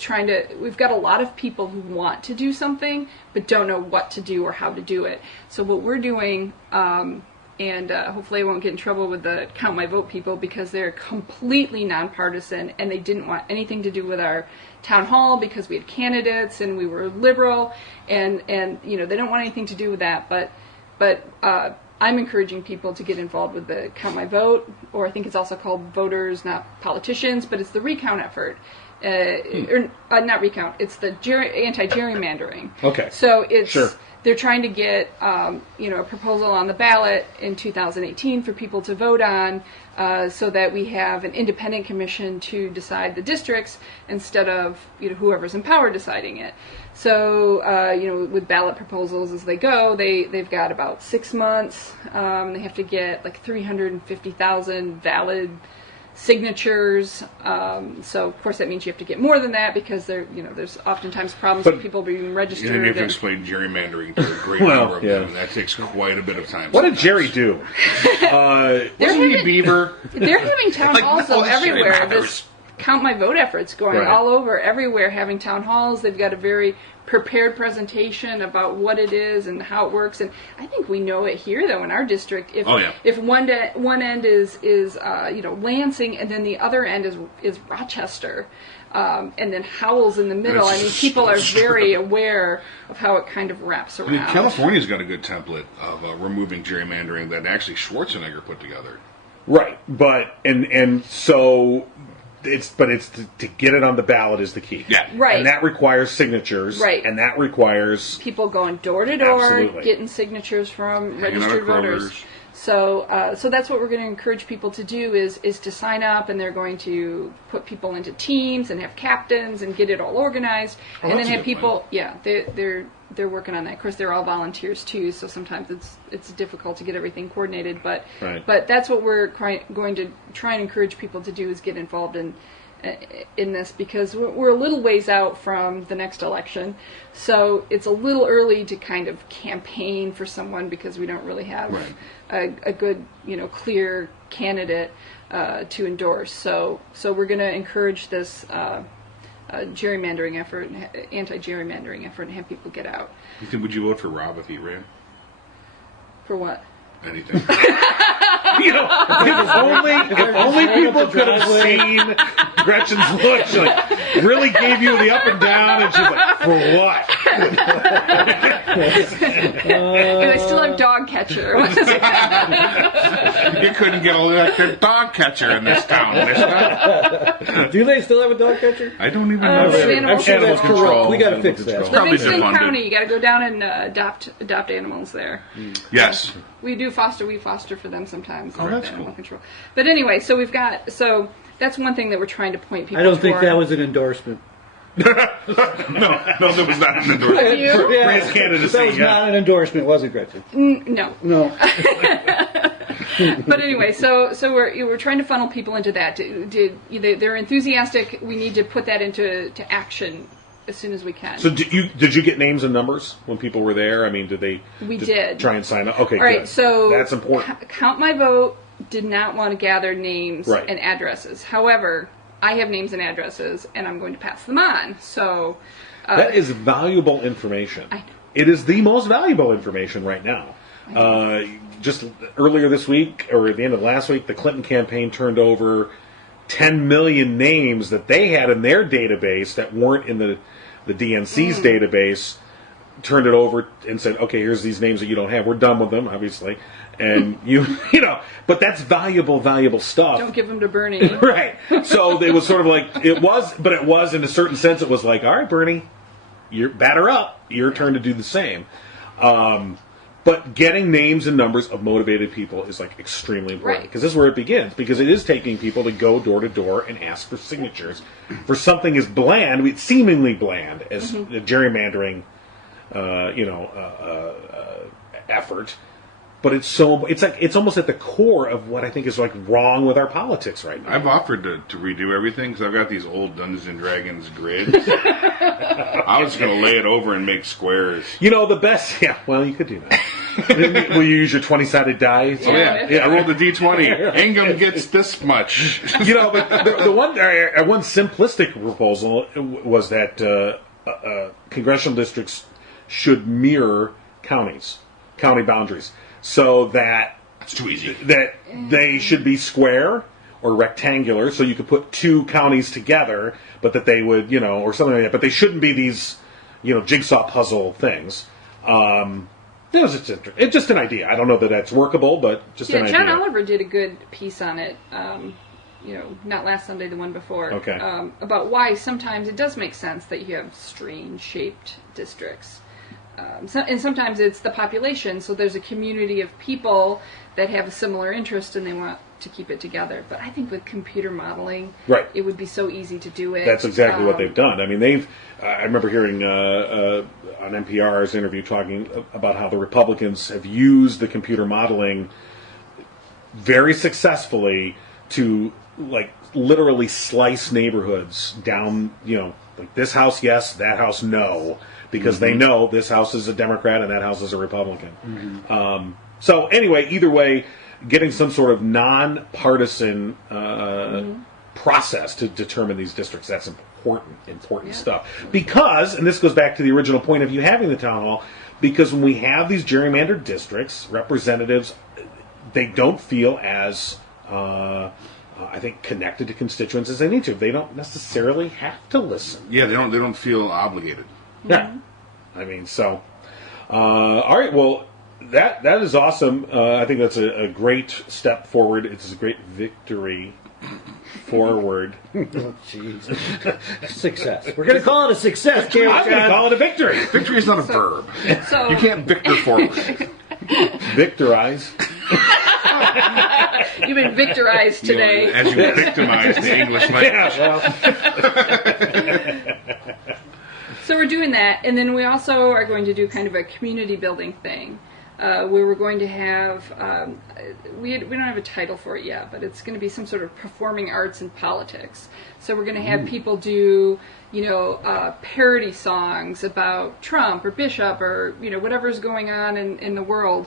we've got a lot of people who want to do something but don't know what to do or how to do it. So what we're doing, and hopefully I won't get in trouble with the Count My Vote people, because they're completely nonpartisan and they didn't want anything to do with our town hall because we had candidates and we were liberal, and they don't want anything to do with that. But I'm encouraging people to get involved with the Count My Vote, or I think it's also called Voters Not Politicians, but it's the recount effort. Or not recount, it's the anti-gerrymandering. Okay. So it's Sure. They're trying to get a proposal on the ballot in 2018 for people to vote on, so that we have an independent commission to decide the districts instead of whoever's in power deciding it. So with ballot proposals as they go, they've got about 6 months. They have to get like 350,000 valid signatures. So of course that means you have to get more than that, because there's oftentimes problems with people being registered. You have to explain gerrymandering to a great number of them, and that takes quite a bit of time. What did Jerry do? Wasn't he Beaver? They're having town halls no, everywhere. gerrymanders. There's Count My Vote efforts going Right. all over, everywhere, having town halls. They've got a very prepared presentation about what it is and how it works. And I think we know it here, though, in our district. If one end is Lansing, and then the other end is Rochester, and then Howell's in the middle. I mean, people are very aware of how it kind of wraps around. I mean, California's got a good template of removing gerrymandering that actually Schwarzenegger put together. Right, but so it's to get it on the ballot is the key. Yeah, right. And that requires signatures. Right. And that requires people going door to door, Absolutely. getting signatures from Hanging out registered at voters. Kroger's. So that's what we're going to encourage people to do is to sign up, and they're going to put people into teams and have captains and get it all organized, and then that's a have good people. Yeah, they're working on that. Of course, they're all volunteers too, so sometimes it's difficult to get everything coordinated. But Right. but that's what we're going to try and encourage people to do, is get involved in this, because we're a little ways out from the next election, so it's a little early to kind of campaign for someone, because we don't really have a good clear candidate to endorse. So we're going to encourage this gerrymandering effort, anti-gerrymandering effort, and have people get out. Would you vote for Rob if he ran? For what? Anything. if only people could have seen Gretchen's look. She really gave you the up and down, and she's like, for what? And I still have dog catcher. You couldn't get a dog catcher in this town, mister. Do they still have a dog catcher? I don't even know. I'm sure that's corrupt. We gotta fix that. Probably Livingston defunded. County, you got to go down and adopt animals there. Yes. We foster for them sometimes. Oh, that's animal cool. Control. But anyway, so that's one thing that we're trying to point people. I don't think toward. that was an endorsement. No, that was not an endorsement. You? For his candidacy, That was not an endorsement, was it, Gretchen? No. No. But anyway, so we're trying to funnel people into that. They're enthusiastic. We need to put that into action as soon as we can. So did you get names and numbers when people were there? I mean, did they? We just did. Try and sign up. Okay, All right, good. so That's important. Count My Vote did not want to gather names Right. and addresses. However, I have names and addresses, and I'm going to pass them on. So That is valuable information. I know. It is the most valuable information right now. Just earlier this week, or at the end of last week, the Clinton campaign turned over 10 million names that they had in their database that weren't in the DNC's database, turned it over and said, okay, here's these names that you don't have. We're done with them, obviously. And you know, but that's valuable stuff. don't give them to Bernie. Right. So it was sort of like, it was in a certain sense, it was like, all right, Bernie, you're batter up. Your turn to do the same. But getting names and numbers of motivated people is like extremely important, Right. because this is where it begins. Because it is taking people to go door to door and ask for signatures for something as bland, seemingly bland, as the gerrymandering, effort. But it's almost at the core of what I think is like wrong with our politics right now. I've offered to redo everything because I've got these old Dungeons and Dragons grids. I was going to lay it over and make squares. You know, the best. Yeah, well, you could do that. Will you use your 20-sided die? Oh, yeah. I rolled the D20. Ingham gets this much. You know, but the one simplistic proposal was that congressional districts should mirror county boundaries, so that It's too easy. that they should be square or rectangular, so you could put two counties together, but that they would, or something like that. But they shouldn't be these, jigsaw puzzle things. It's just an idea. I don't know that that's workable, but just an John idea. Oliver did a good piece on it. Not last Sunday, the one before. Okay. About why sometimes it does make sense that you have strange shaped districts. And sometimes it's the population, so there's a community of people that have a similar interest and they want to keep it together. But I think with computer modeling, Right. it would be so easy to do it. That's exactly what they've done. I mean, I remember hearing on NPR's interview talking about how the Republicans have used the computer modeling very successfully to, like, literally slice neighborhoods down, like this house yes, that house no, because they know this house is a Democrat and that house is a Republican. So anyway, either way, getting some sort of non-partisan process to determine these districts, that's important stuff. Because, and this goes back to the original point of you having the town hall, because when we have these gerrymandered districts, representatives, they don't feel as, I think, connected to constituents as they need to. They don't necessarily have to listen. Yeah, they don't feel obligated. Yeah. I mean, so, all right, well, that is awesome. I think that's a great step forward. It's a great victory forward. Oh, jeez. Success. We're going to call it a success, I'm going to call it a victory. Victory is not a verb. So You can't victor forward. Victorize. you've been victorized today. As you victimize the English language. So we're doing that, and then we also are going to do kind of a community building thing, where we're going to have, we don't have a title for it yet, but it's going to be some sort of performing arts and politics. So we're going to have people do, parody songs about Trump or Bishop or, whatever's going on in the world,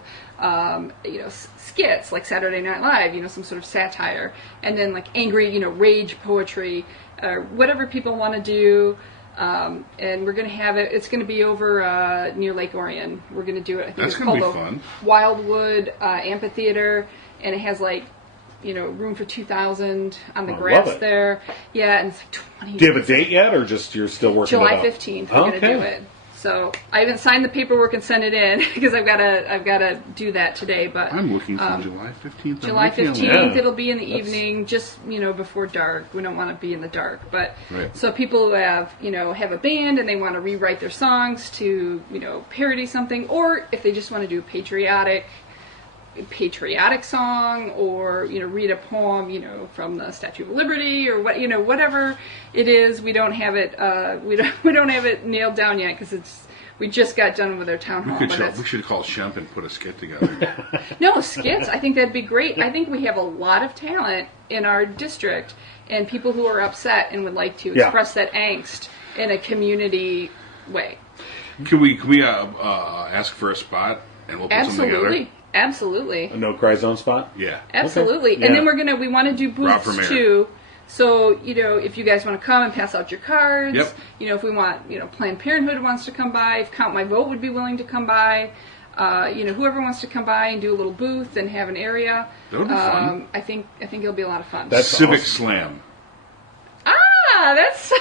skits like Saturday Night Live, some sort of satire, and then like angry, rage poetry, whatever people want to do. And we're going to have it. It's going to be over near Lake Orion. We're going to do it. I think That's it's gonna called be the fun. Wildwood Amphitheater, and it has room for 2,000 on the I grass love it. there. Yeah, and it's like 20. Do you have a date yet, or just you're still working July it out? 15th. We're going to do it. So I haven't signed the paperwork and sent it in because I've got to do that today. But I'm looking for July 15th. July 15th, Yeah. it'll be in the evening, just before dark. We don't want to be in the dark, but Right. so people who have have a band and they want to rewrite their songs to parody something, or if they just want to do a patriotic song, or read a poem from the Statue of Liberty, or whatever it is. We don't have it we don't have it nailed down yet because we just got done with our town hall. We should call Shemp and put a skit together. No, skits. I think that'd be great. I think we have a lot of talent in our district and people who are upset and would like to express that angst in a community way. Can we ask for a spot and we'll put something together? Absolutely. A no-cry zone spot? Yeah. Absolutely. Okay. And Yeah. then we want to do Rob booths from too. So, if you guys want to come and pass out your cards, Yep. if we want, Planned Parenthood wants to come by, if Count My Vote would be willing to come by, whoever wants to come by and do a little booth and have an area. That would be fun. I think it'll be a lot of fun. That's Civic awesome. Slam. That's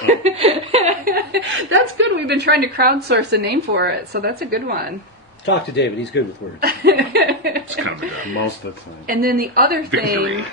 that's good. We've been trying to crowdsource a name for it, so that's a good one. Talk to David. He's good with words. It's kind of a job. Most of the time. And then the other Victory.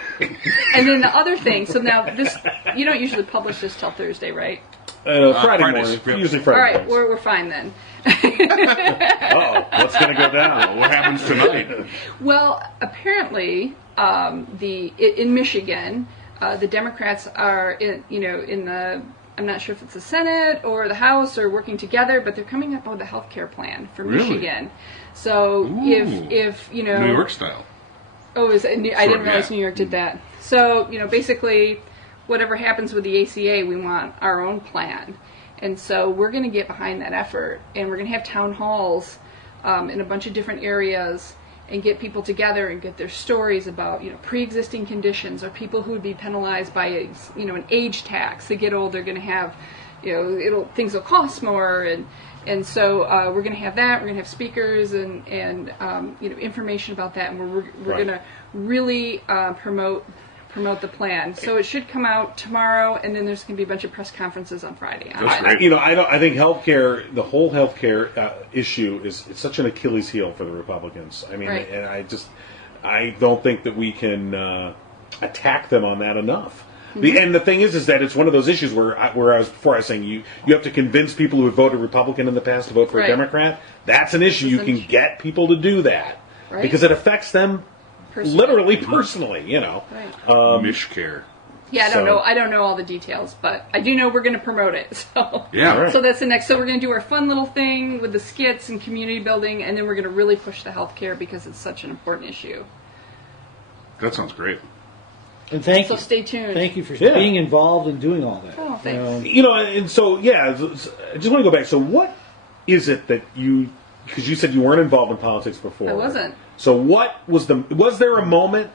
thing, so now this, you don't usually publish this till Thursday, right? Friday Fridays, morning. yep. Usually All Friday right, mornings. we're fine then. Uh-oh, what's going to go down? What happens tonight? Well, apparently, in Michigan, the Democrats are in the, I'm not sure if it's the Senate or the House or working together, but they're coming up with a health care plan for Really? Michigan. So if New York style. Oh, I didn't realize yeah. New York did that. So, basically, whatever happens with the ACA, we want our own plan. And so we're going to get behind that effort, and we're going to have town halls in a bunch of different areas and get people together and get their stories about, pre-existing conditions or people who would be penalized by, an age tax. They get old, they're going to have, things will cost more, and so we're going to have that. We're going to have speakers and information about that, and we're Right. going to really promote the plan. So it should come out tomorrow, and then there's going to be a bunch of press conferences on Friday. That's great. I think healthcare, the whole healthcare issue it's such an Achilles heel for the Republicans. I mean, Right. and I don't think that we can attack them on that enough. And the thing is that it's one of those issues where I was saying you have to convince people who have voted Republican in the past to vote for Right. a Democrat. That's an issue. You can get people to do that Right. because it affects them Personally. literally, personally. Right. Mishcare. Yeah, so- I don't know all the details, but I do know we're going to promote it. So Yeah. All right. So that's the next. So we're going to do our fun little thing with the skits and community building, and then we're going to really push the healthcare because it's such an important issue. That sounds great. And thank So you. stay tuned. Thank you for Yeah. being involved and doing all that. Oh, thanks. And so, I just want to go back. So what is it that because you said you weren't involved in politics before. I wasn't. So was there a moment,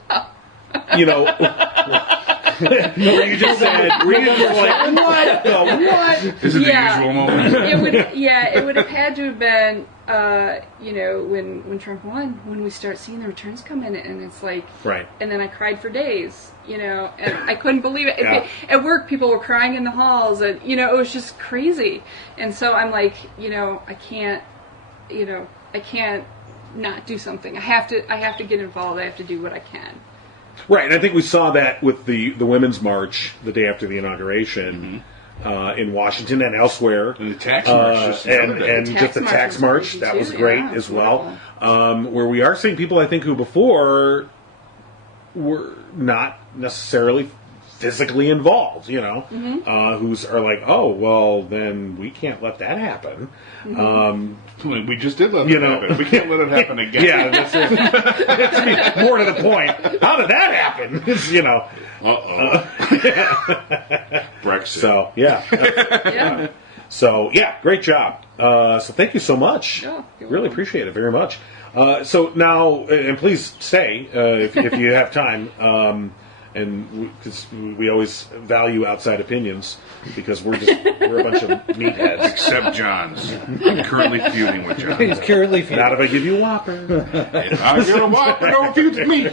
where you just said, were you just like, what the what? Is it Yeah. the usual moment? It would have had to have been, when Trump won, when we start seeing the returns come in, and it's like, Right. and then I cried for days, and I couldn't believe it. Yeah. At work, people were crying in the halls, and it was just crazy. And so I'm like, I can't not do something. I have to get involved. I have to do what I can. Right, and I think we saw that with the Women's March the day after the inauguration in Washington and elsewhere. And the tax march just the other day. and The just the tax tax march march, was that amazing was great too. Yeah, as well. Where we are seeing people, I think, who before were not necessarily physically involved, who are like, oh, well, then we can't let that happen. We just did let that happen. We can't let it happen again. Yeah, that's it. To be more to the point, how did that happen? Brexit. So, yeah. Yeah. So, yeah, great job. So thank you so much. Oh, you're Really welcome. appreciate it very much. So now, and please stay if you have time, because we always value outside opinions, because we're a bunch of meatheads. Except John's. I'm currently feuding with John. He's currently Not if I give you a Whopper. I'm gonna walk, but don't feud with me.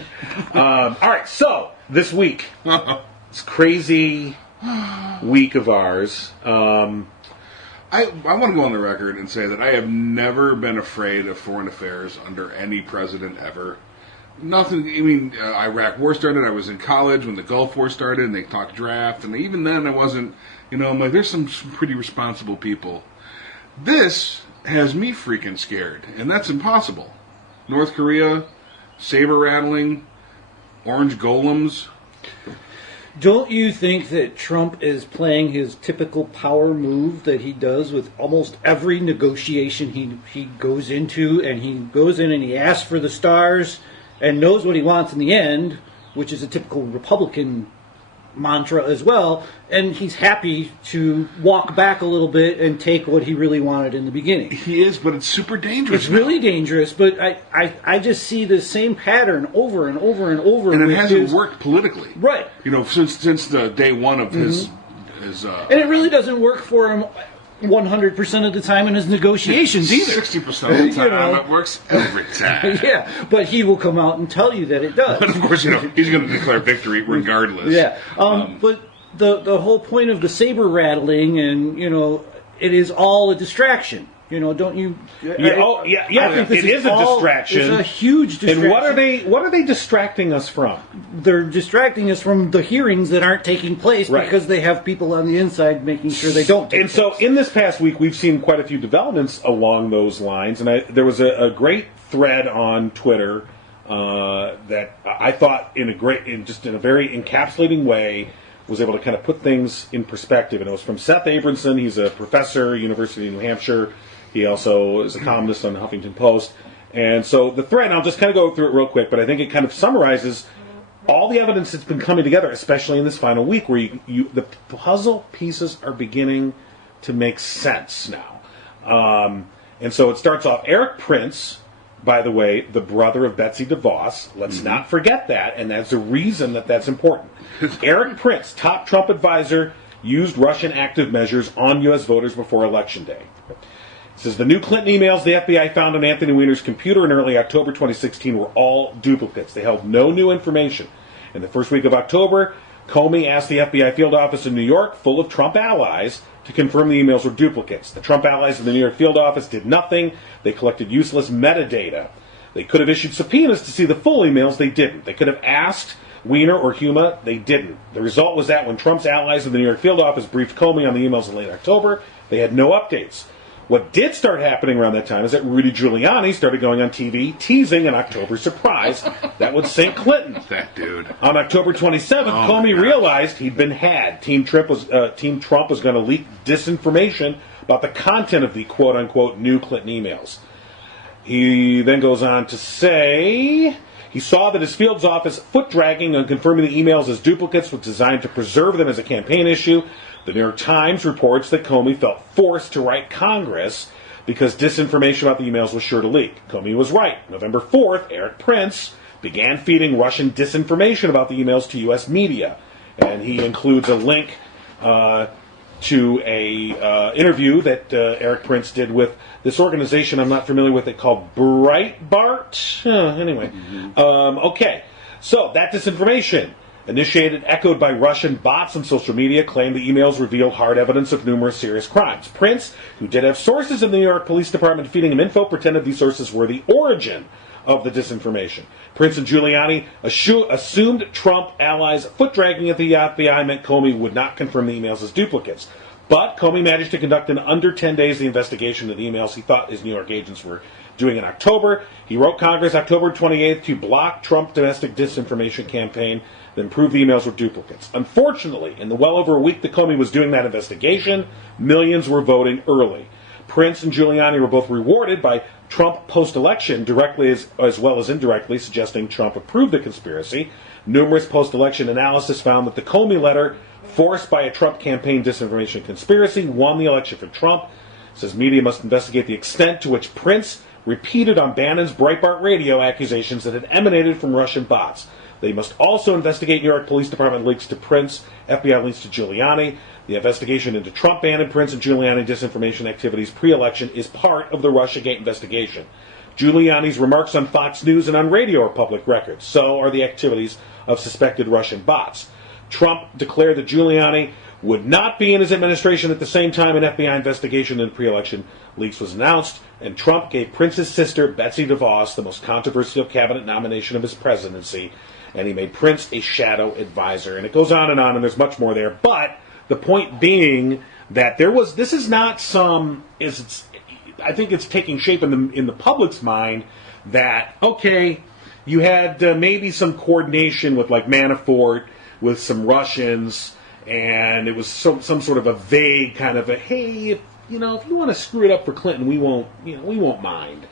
All right, so this week, this crazy week of ours. I want to go on the record and say that I have never been afraid of foreign affairs under any president ever. Nothing. I mean, Iraq War started. I was in college when the Gulf War started, and they talked draft. And even then, I wasn't. I'm like, there's some pretty responsible people. This has me freaking scared, and that's impossible. North Korea, saber rattling, orange golems. Don't you think that Trump is playing his typical power move that he does with almost every negotiation he goes into, and he goes in and he asks for the stars and knows what he wants in the end, which is a typical Republican mantra as well, and he's happy to walk back a little bit and take what he really wanted in the beginning. He is, but it's super dangerous. It's really dangerous, but I just see the same pattern over and over and over. And it hasn't worked politically. Right. Since the day one of his and it really doesn't work for him 100% of the time in his negotiations either. 60% of the time, it works every time. Yeah, but he will come out and tell you that it does. But of course, he's going to declare victory regardless. Yeah, but the whole point of the saber rattling and it is all a distraction. Don't you? I think it is a distraction. It's a huge distraction. And what are they distracting us from? They're distracting us from the hearings that aren't taking place because they have people on the inside making sure they don't take place. So in this past week, we've seen quite a few developments along those lines. And there was a great thread on Twitter that I thought in a very encapsulating way was able to kind of put things in perspective. And it was from Seth Abramson. He's a professor, University of New Hampshire. He also is a columnist on the Huffington Post. And so the thread, I'll just kind of go through it real quick, but I think it kind of summarizes all the evidence that's been coming together, especially in this final week, where the puzzle pieces are beginning to make sense now. And so it starts off, Eric Prince, by the way, the brother of Betsy DeVos. Let's not forget that, and that's the reason that's important. Eric Prince, top Trump advisor, used Russian active measures on U.S. voters before Election Day. It says the new Clinton emails the FBI found on Anthony Weiner's computer in early October 2016 were all duplicates. They held no new information. In the first week of October, Comey asked the FBI field office in New York, full of Trump allies, to confirm the emails were duplicates. The Trump allies in the New York field office did nothing. They collected useless metadata. They could have issued subpoenas to see the full emails. They didn't. They could have asked Weiner or Huma. They didn't. The result was that when Trump's allies in the New York field office briefed Comey on the emails in late October, they had no updates. What did start happening around that time is that Rudy Giuliani started going on TV teasing an October surprise that would sink Clinton. That dude. On October 27th, Comey realized he'd been had. Team Trump was going to leak disinformation about the content of the quote-unquote new Clinton emails. He then goes on to say he saw that his field's office foot-dragging on confirming the emails as duplicates was designed to preserve them as a campaign issue. The New York Times reports that Comey felt forced to write Congress because disinformation about the emails was sure to leak. Comey was right. November 4th, Eric Prince began feeding Russian disinformation about the emails to U.S. media. And he includes a link to a interview that Eric Prince did with this organization I'm not familiar with it called Breitbart. Anyway. Okay. So that disinformation, echoed by Russian bots on social media, claimed the emails reveal hard evidence of numerous serious crimes. Prince, who did have sources in the New York Police Department feeding him info, pretended these sources were the origin of the disinformation. Prince and Giuliani assumed Trump allies' foot-dragging at the FBI meant Comey would not confirm the emails as duplicates. But Comey managed to conduct in under 10 days the investigation of the emails he thought his New York agents were doing in October. He wrote Congress October 28th to block Trump's domestic disinformation campaign, then prove the emails were duplicates. Unfortunately, in the well over a week that Comey was doing that investigation, millions were voting early. Prince and Giuliani were both rewarded by Trump post-election, directly as well as indirectly, suggesting Trump approved the conspiracy. Numerous post-election analysis found that the Comey letter, forced by a Trump campaign disinformation conspiracy, won the election for Trump. It says media must investigate the extent to which Prince repeated on Bannon's Breitbart radio accusations that had emanated from Russian bots. They must also investigate New York Police Department links to Prince, FBI links to Giuliani. The investigation into Trump, Bannon, Prince, and Giuliani disinformation activities pre-election is part of the Russiagate investigation. Giuliani's remarks on Fox News and on radio are public records. So are the activities of suspected Russian bots. Trump declared that Giuliani would not be in his administration at the same time an FBI investigation into pre-election leaks was announced, and Trump gave Prince's sister, Betsy DeVos, the most controversial cabinet nomination of his presidency, and he made Prince a shadow advisor. And it goes on, and there's much more there. But the point being that this is not I think it's taking shape in the public's mind that, okay, you had maybe some coordination with like Manafort, with some Russians, and it was some sort of a vague kind of a, hey, if you want to screw it up for Clinton, we won't mind.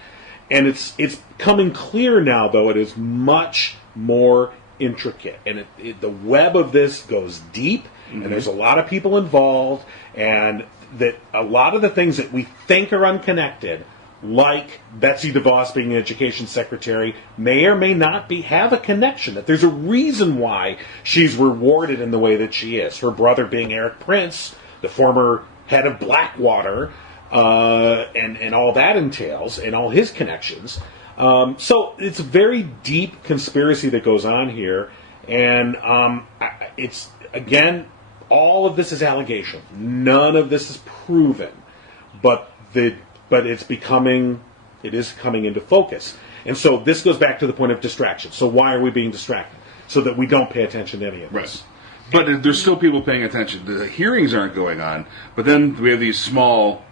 And it's coming clear now, though, it is much more intricate, and the web of this goes deep, and there's a lot of people involved, and that a lot of the things that we think are unconnected, like Betsy DeVos being the education secretary, may or may not have a connection. That there's a reason why she's rewarded in the way that she is. Her brother being Eric Prince, the former head of Blackwater, and all that entails, and all his connections. So it's a very deep conspiracy that goes on here, and it's, again, all of this is allegation. None of this is proven, but it is coming into focus. And so this goes back to the point of distraction. So why are we being distracted? So that we don't pay attention to any of this. Right. But there's still people paying attention. The hearings aren't going on, but then we have these small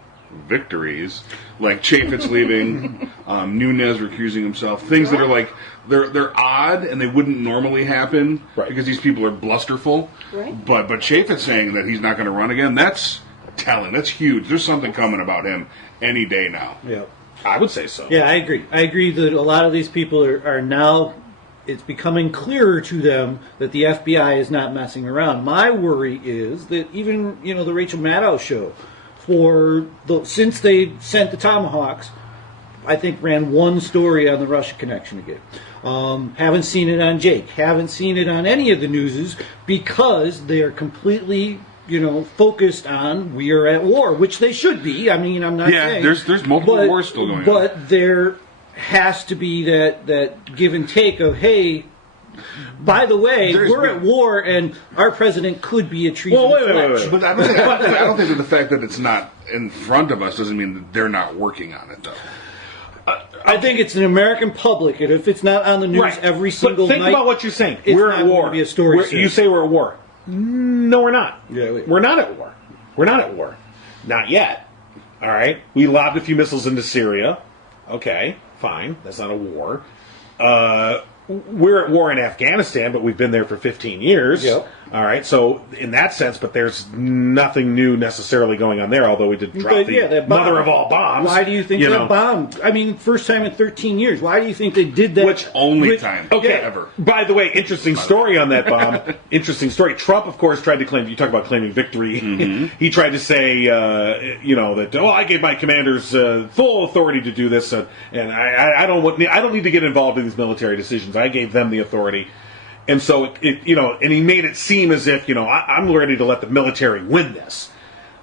victories, like Chaffetz leaving, Nunes recusing himself, things that are like, they're odd and they wouldn't normally happen because these people are blusterful. Right. But Chaffetz saying that he's not going to run again, that's telling. That's huge. There's something coming about him any day now. Yeah. I would say so. Yeah, I agree. I agree that a lot of these people are now, it's becoming clearer to them that the FBI is not messing around. My worry is that even, the Rachel Maddow show, since they sent the Tomahawks, I think ran one story on the Russia connection again. Haven't seen it on Jake. Haven't seen it on any of the newses because they are completely, focused on we are at war, which they should be. I mean, I'm not saying. Yeah, there's multiple wars still going on. But there has to be that give and take of, hey, by the way, we're at war, and our president could be a treason. Wait. But I don't think that the fact that it's not in front of us doesn't mean that they're not working on it, though. I think it's an American public, and if it's not on the news every single night, think about what you're saying. It's We're not at war. going to be a story. You say we're at war. No, we're not. Yeah, we're not at war. We're not at war. Not yet. All right. We lobbed a few missiles into Syria. Okay, fine. That's not a war. We're at war in Afghanistan, but we've been there for 15 years. Yep. All right, so in that sense, but there's nothing new necessarily going on there, although we did drop the mother of all bombs. Why do you think that bombed? I mean, first time in 13 years. Why do you think they did that? Which only time ever. By the way, interesting story on that bomb. Interesting story. Trump, of course, tried to claim, you talk about claiming victory. Mm-hmm. He tried to say, that, I gave my commanders full authority to do this, and I don't need to get involved in these military decisions. I gave them the authority. And so, and he made it seem as if, I'm ready to let the military win this.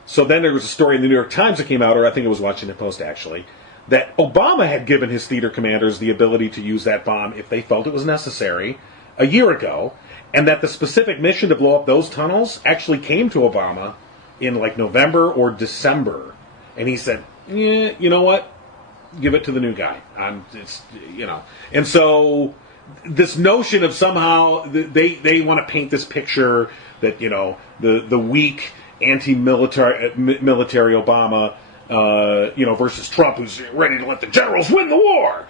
So then there was a story in the New York Times that came out, or I think it was Washington Post actually, that Obama had given his theater commanders the ability to use that bomb if they felt it was necessary a year ago, and that the specific mission to blow up those tunnels actually came to Obama in like November or December. And he said, yeah, you know what? Give it to the new guy. And so this notion of somehow they want to paint this picture that the weak anti-military Obama versus Trump, who's ready to let the generals win the war,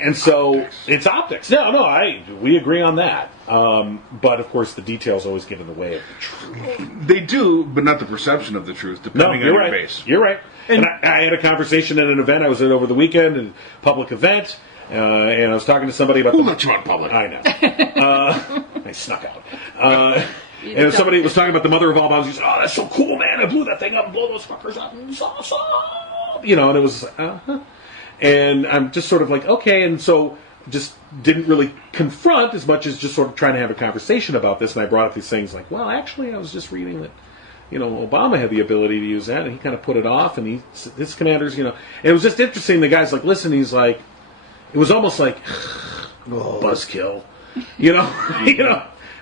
and so it's optics. We agree on that. But of course the details always get in the way of the truth. They do, but not the perception of the truth, depending on your base. You're right. And I had a conversation at an event I was at over the weekend, a public event. And I was talking to somebody about... Who let you out in public? I know. I snuck out. And somebody was talking about the mother of all bombs. He said, "Oh, that's so cool, man. I blew that thing up and blew those fuckers up. And and it was... And I'm just sort of like, okay. And so just didn't really confront as much as just sort of trying to have a conversation about this. And I brought up these things like, well, actually, I was just reading that, Obama had the ability to use that. And he kind of put it off. And his commanders, And it was just interesting. The guy's like, listen, he's like... It was almost like, buzzkill,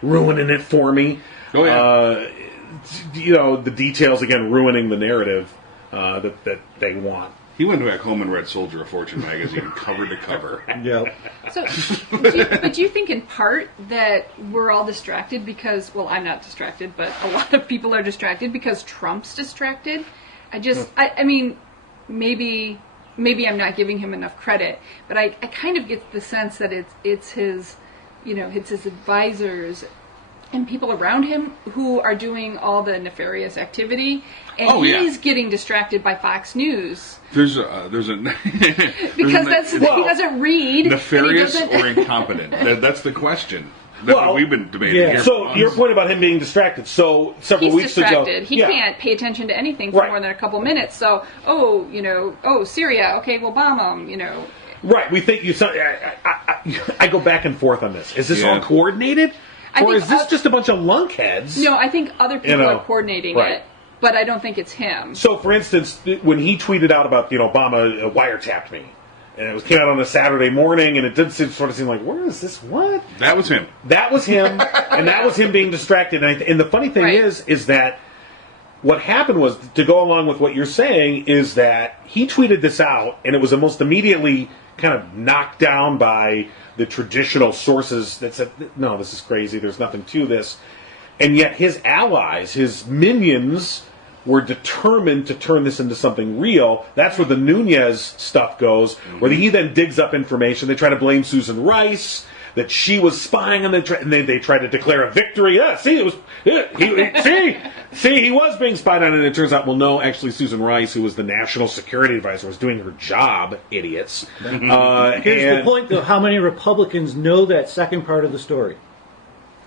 ruining it for me. Oh, yeah. The details again ruining the narrative that they want. He went back home and read Soldier of Fortune magazine cover to cover. Yep. So, do you think in part that we're all distracted because, well, I'm not distracted, but a lot of people are distracted because Trump's distracted? I mean, maybe I'm not giving him enough credit, but I kind of get the sense that it's his, it's his advisors and people around him who are doing all the nefarious activity, and he's getting distracted by Fox News. There's a because he doesn't read. Nefarious or incompetent? That's the question. That's what we've been debating here. So your point about him being distracted. So several weeks ago, he can't pay attention to anything for more than a couple minutes. So Syria, okay, we'll bomb them. Right. We think I go back and forth on this. Is this all coordinated? Or is this just a bunch of lunkheads? No, I think other people are coordinating it, but I don't think it's him. So, for instance, when he tweeted out about, Obama wiretapped me, and it came out on a Saturday morning, and it did sort of seem like, where is this? What? That was him. That was him, and that was him being distracted. And the funny thing is that what happened was, to go along with what you're saying, is that he tweeted this out, and it was almost immediately kind of knocked down by the traditional sources that said, no, this is crazy, there's nothing to this. And yet his allies, his minions, were determined to turn this into something real. That's where the Nunez stuff goes, where he then digs up information. They try to blame Susan Rice, that she was spying on them, and then they try to declare a victory. Yeah, see, he was being spied on, and it turns out, well, no, actually Susan Rice, who was the national security advisor, was doing her job, idiots. Here's the point, though. How many Republicans know that second part of the story?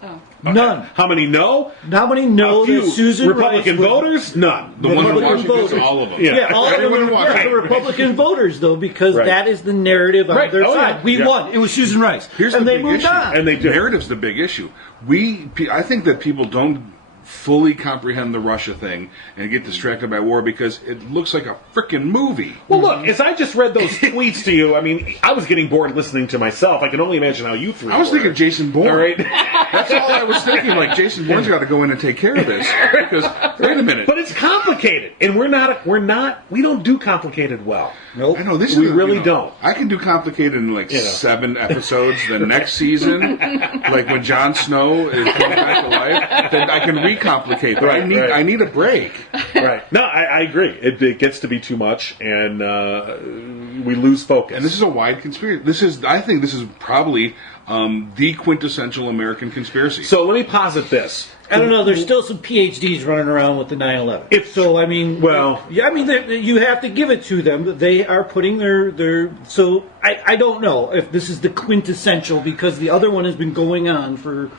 Oh. None. How many know? How many know that Susan Republican Rice voters? None. The ones in Republican Washington, voters. all of them. Yeah, all of them are the Republican voters, though, because that is the narrative on their side. Yeah. We won. It was Susan Rice. Here's and the they big moved issue. on. And they do. Narrative's the big issue. I think that people don't fully comprehend the Russia thing and get distracted by war because it looks like a frickin' movie. Well, look, as I just read those tweets to you, I mean, I was getting bored listening to myself. I can only imagine how you three I was thinking Jason Bourne. All right. That's all I was thinking. Like, Jason Bourne's got to go in and take care of this. Because, wait a minute. But it's complicated, and we don't do complicated well. Nope. I know this. We is, really don't. I can do complicated in like 7 episodes. The next season, like when Jon Snow comes back to life, then I can recomplicate. But I need a break. Right. No, I agree. It gets to be too much, and we lose focus. And this is a wide conspiracy. I think this is probably the quintessential American conspiracy. So let me posit this. I don't know. There's still some PhDs running around with the 9/11. You have to give it to them. They are putting their. So I don't know if this is the quintessential because the other one has been going on for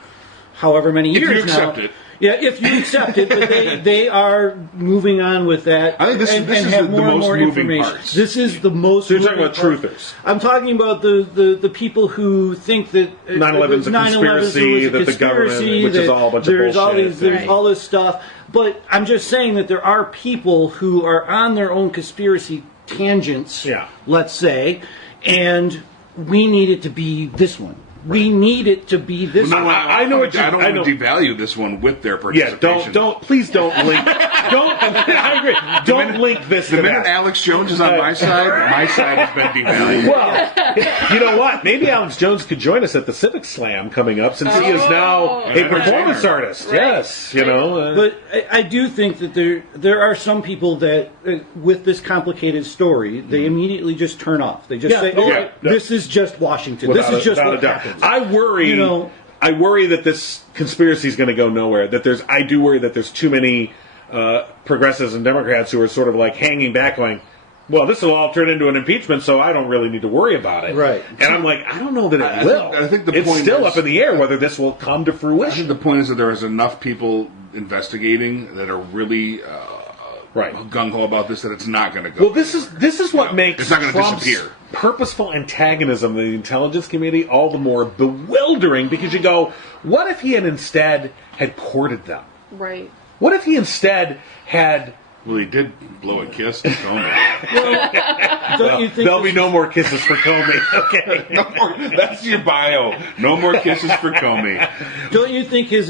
however many years now. If you accept it. Yeah, if you accept it, but they are moving on with that. I think this is have the more and most more moving information. parts. This is the most. So you're talking about truthers. I'm talking about the people who think that 9/11's a conspiracy, that the government, which is all a bunch of bullshit. There's all this stuff. But I'm just saying that there are people who are on their own conspiracy tangents, let's say, and we need it to be this one. We need it to be this one. I don't want to devalue this one with their participation. Please don't link. I agree. Don't link this to the minute that. Alex Jones is on my side has been devalued. Well, you know what? Maybe Alex Jones could join us at the Civic Slam coming up since he is now a performance artist. Right. Yes, But I do think that there are some people that, with this complicated story, they immediately just turn off. They just say, this is just Washington. This is just what happens. I worry. I worry that this conspiracy is going to go nowhere. I do worry that there's too many progressives and Democrats who are sort of like hanging back, going, "Well, this will all turn into an impeachment, so I don't really need to worry about it." Right. And I'm like, I don't know that it will. I think it's still up in the air whether this will come to fruition. I think the point is that there is enough people investigating that are really gung-ho about this that it's not going to go. Well, this is what makes it's not going to Trump's disappear. Purposeful antagonism of the intelligence community all the more bewildering because you go, what if he instead had courted them? Right. What if he instead had... Well, he did blow a kiss to Tony. Don't you think There'll be no more kisses for Comey. Okay. No more, that's your bio. No more kisses for Comey. Don't you think his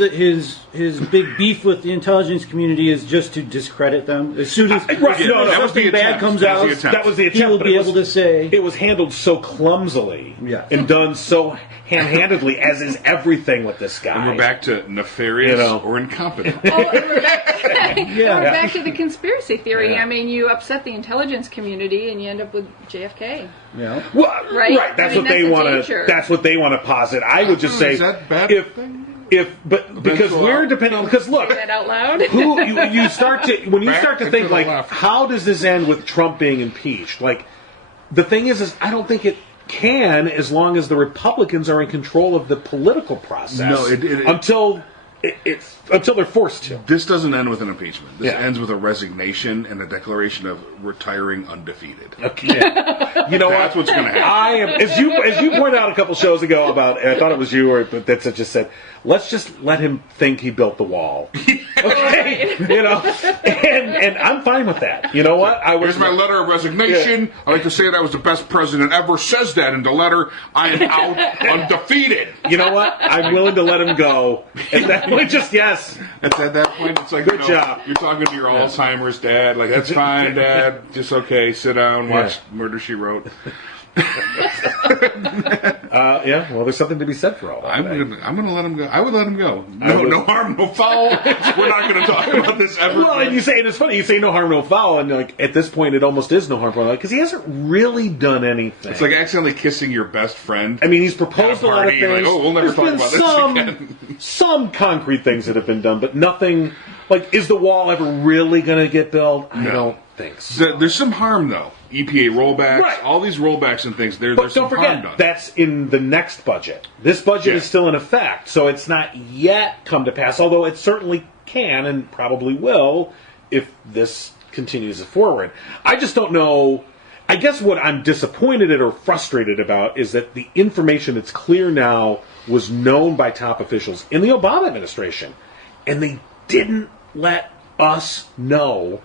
big beef with the intelligence community is just to discredit them? As soon as, Right, no, that was the something bad attempt. comes That was out, the attempt. That was the attempt. he will but be it was- able to say, It was handled so clumsily Yeah. and done so ham-handedly, as is everything with this guy. And we're back to nefarious or incompetent. Oh, and we're back, Yeah. we're back to the conspiracy theory. Yeah. I mean, you upset the intelligence community, and you end up with JFK. yeah. Well, Right? That's I mean, what they that's the want danger. to. That's what they want to posit. I would just say Is that bad? because we're depending. Because look, Say that out loud. who you start to when you Back start to and think to the like, left. how does this end with Trump being impeached? Like, the thing is I don't think it can, as long as the Republicans are in control of the political process. No, until they're forced to. This doesn't end with an impeachment. This Yeah. ends with a resignation and a declaration of retiring undefeated. Okay. You know That's what? what's going to happen. I am, as you pointed out a couple shows ago about, and I thought it was you or that just said, let's just let him think he built the wall. Okay, and I'm fine with that. You know what? Here's my letter of resignation. I'd like to say that I was the best president ever. Says that in the letter. I am out undefeated. You know what? I'm willing to let him go. At that point, just yes. At that point, it's like, Good job. You're talking to your Alzheimer's dad. Like, that's fine, Dad. Just okay. Sit down. Watch Murder, She Wrote. Yeah. Well, there's something to be said for all that. I'm gonna let him go. I would let him go. No harm, no foul. We're not gonna talk about this ever. Well, and you say, and it's funny, you say no harm, no foul, and like at this point, it almost is no harm, no foul, because he hasn't really done anything. It's like accidentally kissing your best friend. I mean, he's proposed At a a lot of party, things. like, oh, we'll never There's talk been about this some, again. some concrete things that have been done, but nothing. Like, is the wall ever really going to get built? I don't think so. There's some harm though. EPA rollbacks, Right. all these rollbacks and things. There's But some don't harm forget, done. that's in the next budget. This budget Yeah. is still in effect, so it's not yet come to pass, although it certainly can and probably will if this continues forward. I just don't know. I guess what I'm disappointed at or frustrated about is that the information that's clear now was known by top officials in the Obama administration, and they didn't let us know.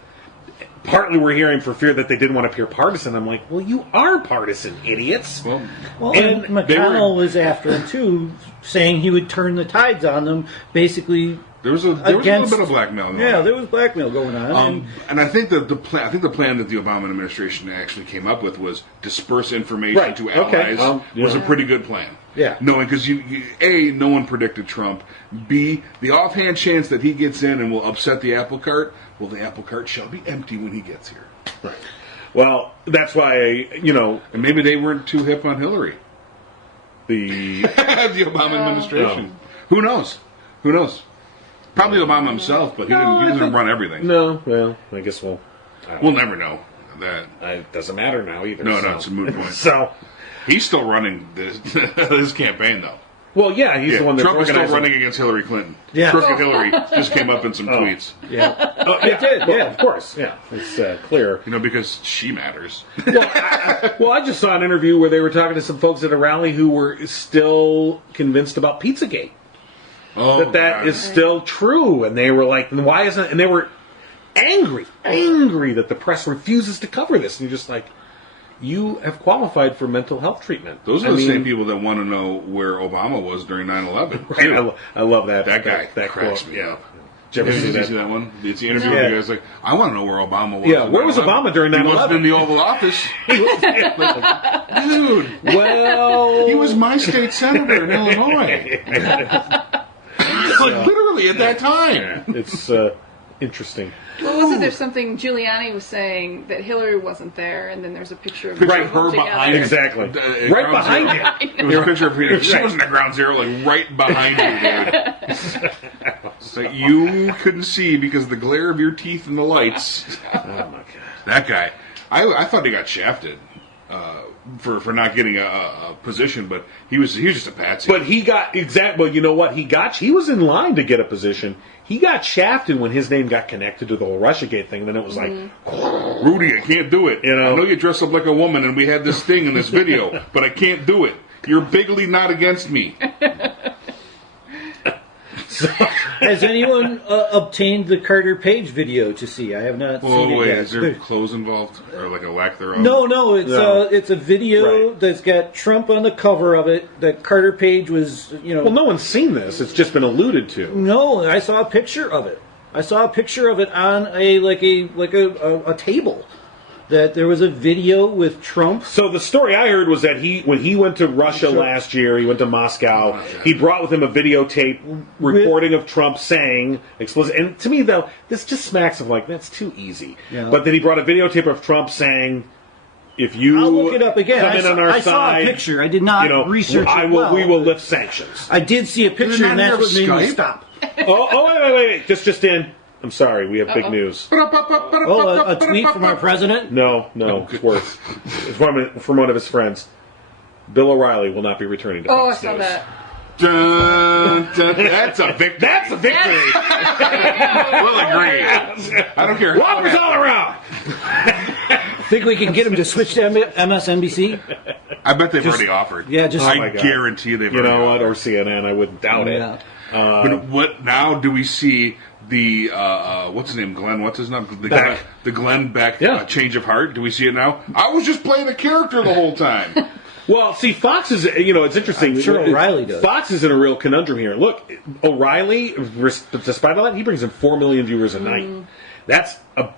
Partly we're hearing for fear that they didn't want to appear partisan. I'm like, well, you are partisan, idiots. Well, Well, And and McConnell was after him too, saying he would turn the tides on them. Basically, there was a little against- bit of blackmail. going yeah, on. there was blackmail going on. And I think the plan that the Obama administration actually came up with was disperse information Right. to Okay. allies was a pretty good plan. Yeah. Knowing because A, no one predicted Trump. B, the offhand chance that he gets in and will upset the apple cart. Well, the apple cart shall be empty when he gets here. Right. Well, that's why, And maybe they weren't too hip on Hillary. the The Obama administration. Who knows? Who knows? Probably Obama himself, but he didn't run everything. no, well, I guess We'll never know that. it doesn't matter now either. No, so. it's a moot point. So, He's still running his campaign, though. well, yeah, he's the one that's Trump is still organizing. running against Hillary Clinton. Yeah. Crooked Hillary just came up in some tweets. yeah, Oh, yeah, It did, well, yeah. of course, yeah, it's clear. Because she matters. Well, I just saw an interview where they were talking to some folks at a rally who were still convinced about Pizzagate. Oh, That God. is still true, and they were like, "And why isn't?" And they were angry that the press refuses to cover this. And you're just like, you have qualified for mental health treatment. Those are the same people that want to know where Obama was during 9/11. Right, I love that. That guy that cracks quote. me up. Did you ever Did see you see that? that one? It's the interview Yeah. where the guy's like, I want to know where Obama was. Yeah, in where was 9/11. Obama during He wasn't 9/11? in the Oval Office. Dude, Well, he was my state senator in Illinois. Like, literally at that time. it's interesting. What was it? There's something Giuliani was saying that Hillary wasn't there, and then there's a picture of Picture them of her together. behind him. Exactly. At Right ground behind zero. you. It was a picture of her. She Right. wasn't at ground zero, like right behind you, dude. It's like you couldn't see because of the glare of your teeth and the lights. Oh my god. That guy, I thought he got shafted for not getting a position, but he was just a patsy. But he got well, you know what? He was in line to get a position. He got shafted when his name got connected to the whole Russiagate thing. Then it was like, Rudy, I can't do it. You know? I know you dress up like a woman, and we had this thing in this video, but I can't do it. You're bigly not against me. Has anyone obtained the Carter Page video to see? I have not seen it yet. Is there clothes involved? Or like a lack thereof? No, it's a video that's got Trump on the cover of it that Carter Page was, Well, no one's seen this. It's just been alluded to. No, I saw a picture of it. I saw a picture of it on a table. That there was a video with Trump. So the story I heard was that when he went to Russia last year, he went to Moscow, he brought with him a videotape recording of Trump saying explicit. And to me, though, this just smacks of like, that's too easy. Yeah. But then he brought a videotape of Trump saying, if you I'll look it up again. come in on our I saw side, a picture. I did not research it well. we will lift sanctions. I did see a picture, and that's what made me Skype? stop. Wait. Just in. I'm sorry, we have big news. Oh, a tweet from our president? No, it's worse. It's from one of his friends. Bill O'Reilly will not be returning to Oh, I Fox saw News. that. Dun, dun, that's a victory. That's a victory. We'll agree. I don't care. Whoppers all around. Think we can get him to switch to MSNBC? I bet they've already offered. Yeah, just- I Oh my God. guarantee they've You already know what? offered. Or CNN, I wouldn't doubt it. Yeah. But what now do we see the what's his name? Glenn. What's his name? Beck. The Glenn Beck Yeah. change of heart. Do we see it now? I was just playing a character the whole time. Well, see, Fox is, it's interesting. I'm sure O'Reilly does. Fox is in a real conundrum here. Look, O'Reilly, despite all that, he brings in 4 million viewers a night.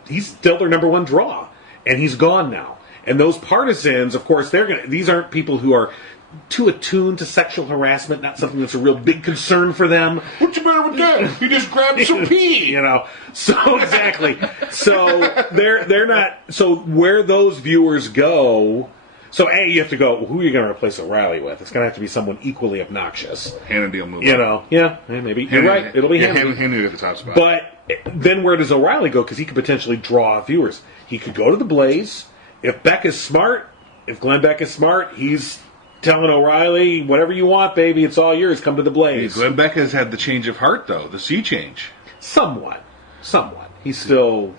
He's still their number one draw, and he's gone now. And those partisans, of course, these aren't people who are too attuned to sexual harassment, not something that's a real big concern for them. What's the matter with that? He just grabbed some pee. So exactly. So they're not. So where those viewers go. So you have to go. Who are you going to replace O'Reilly with? It's going to have to be someone equally obnoxious. Hannity will move. Maybe you're right. It'll be Hannity. Hannity at the top spot. But then where does O'Reilly go? Because he could potentially draw viewers. He could go to the Blaze. If Beck is smart, if Glenn Beck is smart, he's telling O'Reilly, whatever you want, baby, it's all yours. Come to the Blaze. Glenn Beck has had the change of heart, though. The sea change. Somewhat. He's still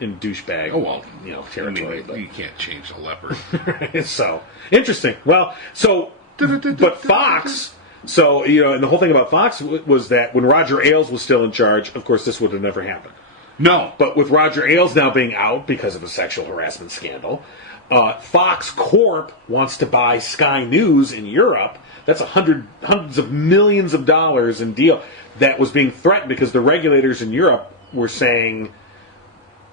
in douchebag. Oh, well. Territory. You can't change the leopard. So, interesting. Well, but Fox, and the whole thing about Fox was that when Roger Ailes was still in charge, of course, this would have never happened. No. But with Roger Ailes now being out because of a sexual harassment scandal, Fox Corp wants to buy Sky News in Europe. That's hundreds of millions of dollars in deal that was being threatened because the regulators in Europe were saying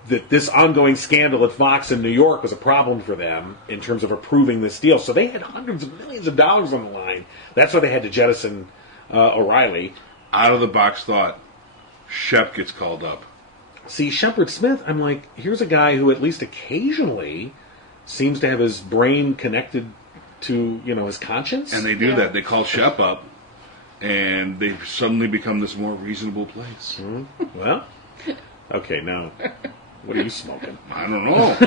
that this ongoing scandal at Fox in New York was a problem for them in terms of approving this deal. So they had hundreds of millions of dollars on the line. That's why they had to jettison O'Reilly. Out of the box thought, Shep gets called up. See, Shepard Smith, I'm like, here's a guy who at least occasionally seems to have his brain connected to, his conscience. And they do that. They call Shep up, and they suddenly become this more reasonable place. Mm-hmm. Well, okay, now, what are you smoking? I don't know.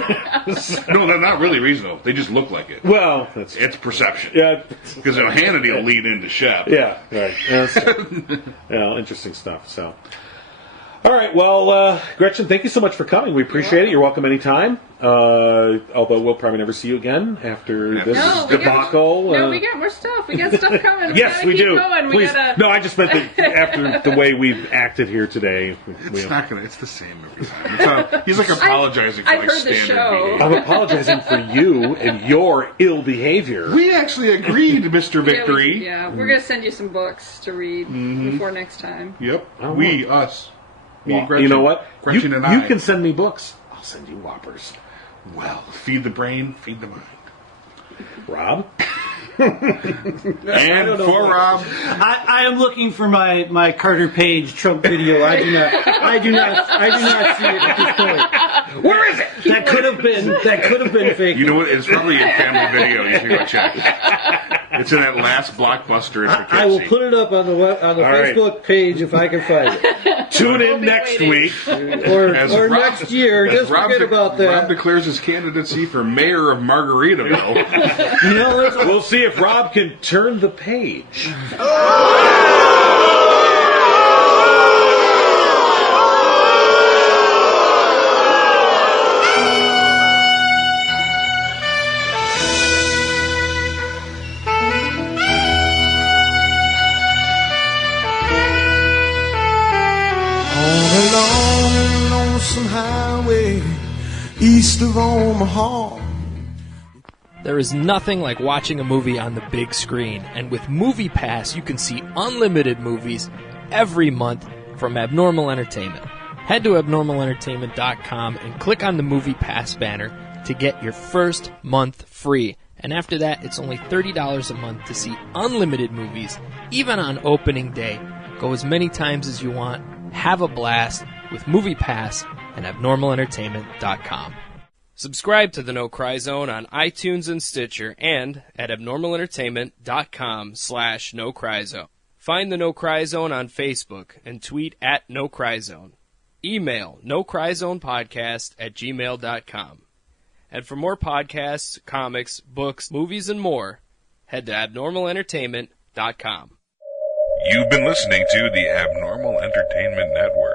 No, they're not really reasonable. They just look like it. Well, It's perception. yeah. Because Hannity will lead into Shep. Yeah, right. Yeah, interesting stuff. So, all right. Well, Gretchen, thank you so much for coming. We appreciate it. You're welcome anytime. Although we'll probably never see you again after this debacle. We got more stuff. We got stuff coming. Yes, we do. Going. Please. No, I just meant that after the way we've acted here today. It's not gonna. It's the same every time. He's like apologizing for I've like heard the standard show. behavior. I'm apologizing for you and your ill behavior. We actually agreed, Mr. Victory. We're gonna send you some books to read before next time. Yep. Oh, We, us. Me and Well, Gretchen. you know what? Gretchen and I. You can send me books. I'll send you Whoppers. Well, feed the brain, feed the mind. Rob? And for Rob, I am looking for my Carter Page Trump video. I do not see it at this point. Where is it? That could have been fake. you know what? It's probably in family video. You should go check. It's in that last blockbuster at the I will Kitsy. put it up on the right. Facebook page if I can find it, Tune in next week. or Rob- next year. as Just Rob forget de- about Rob that. declares his candidacy for mayor of Margaritaville. You know, there's We'll see if Rob can turn the page. east of Omaha. There is nothing like watching a movie on the big screen, and with MoviePass, you can see unlimited movies every month from Abnormal Entertainment. Head to abnormalentertainment.com and click on the MoviePass banner to get your first month free. And after that, it's only $30 a month to see unlimited movies, even on opening day. Go as many times as you want. Have a blast with MoviePass and abnormalentertainment.com. Subscribe to the No Cry Zone on iTunes and Stitcher and at abnormalentertainment.com/No Cry Zone. Find the No Cry Zone on Facebook and tweet at No Cry Zone. Email nocryzonepodcast@gmail.com. And for more podcasts, comics, books, movies, and more, head to abnormalentertainment.com. You've been listening to the Abnormal Entertainment Network.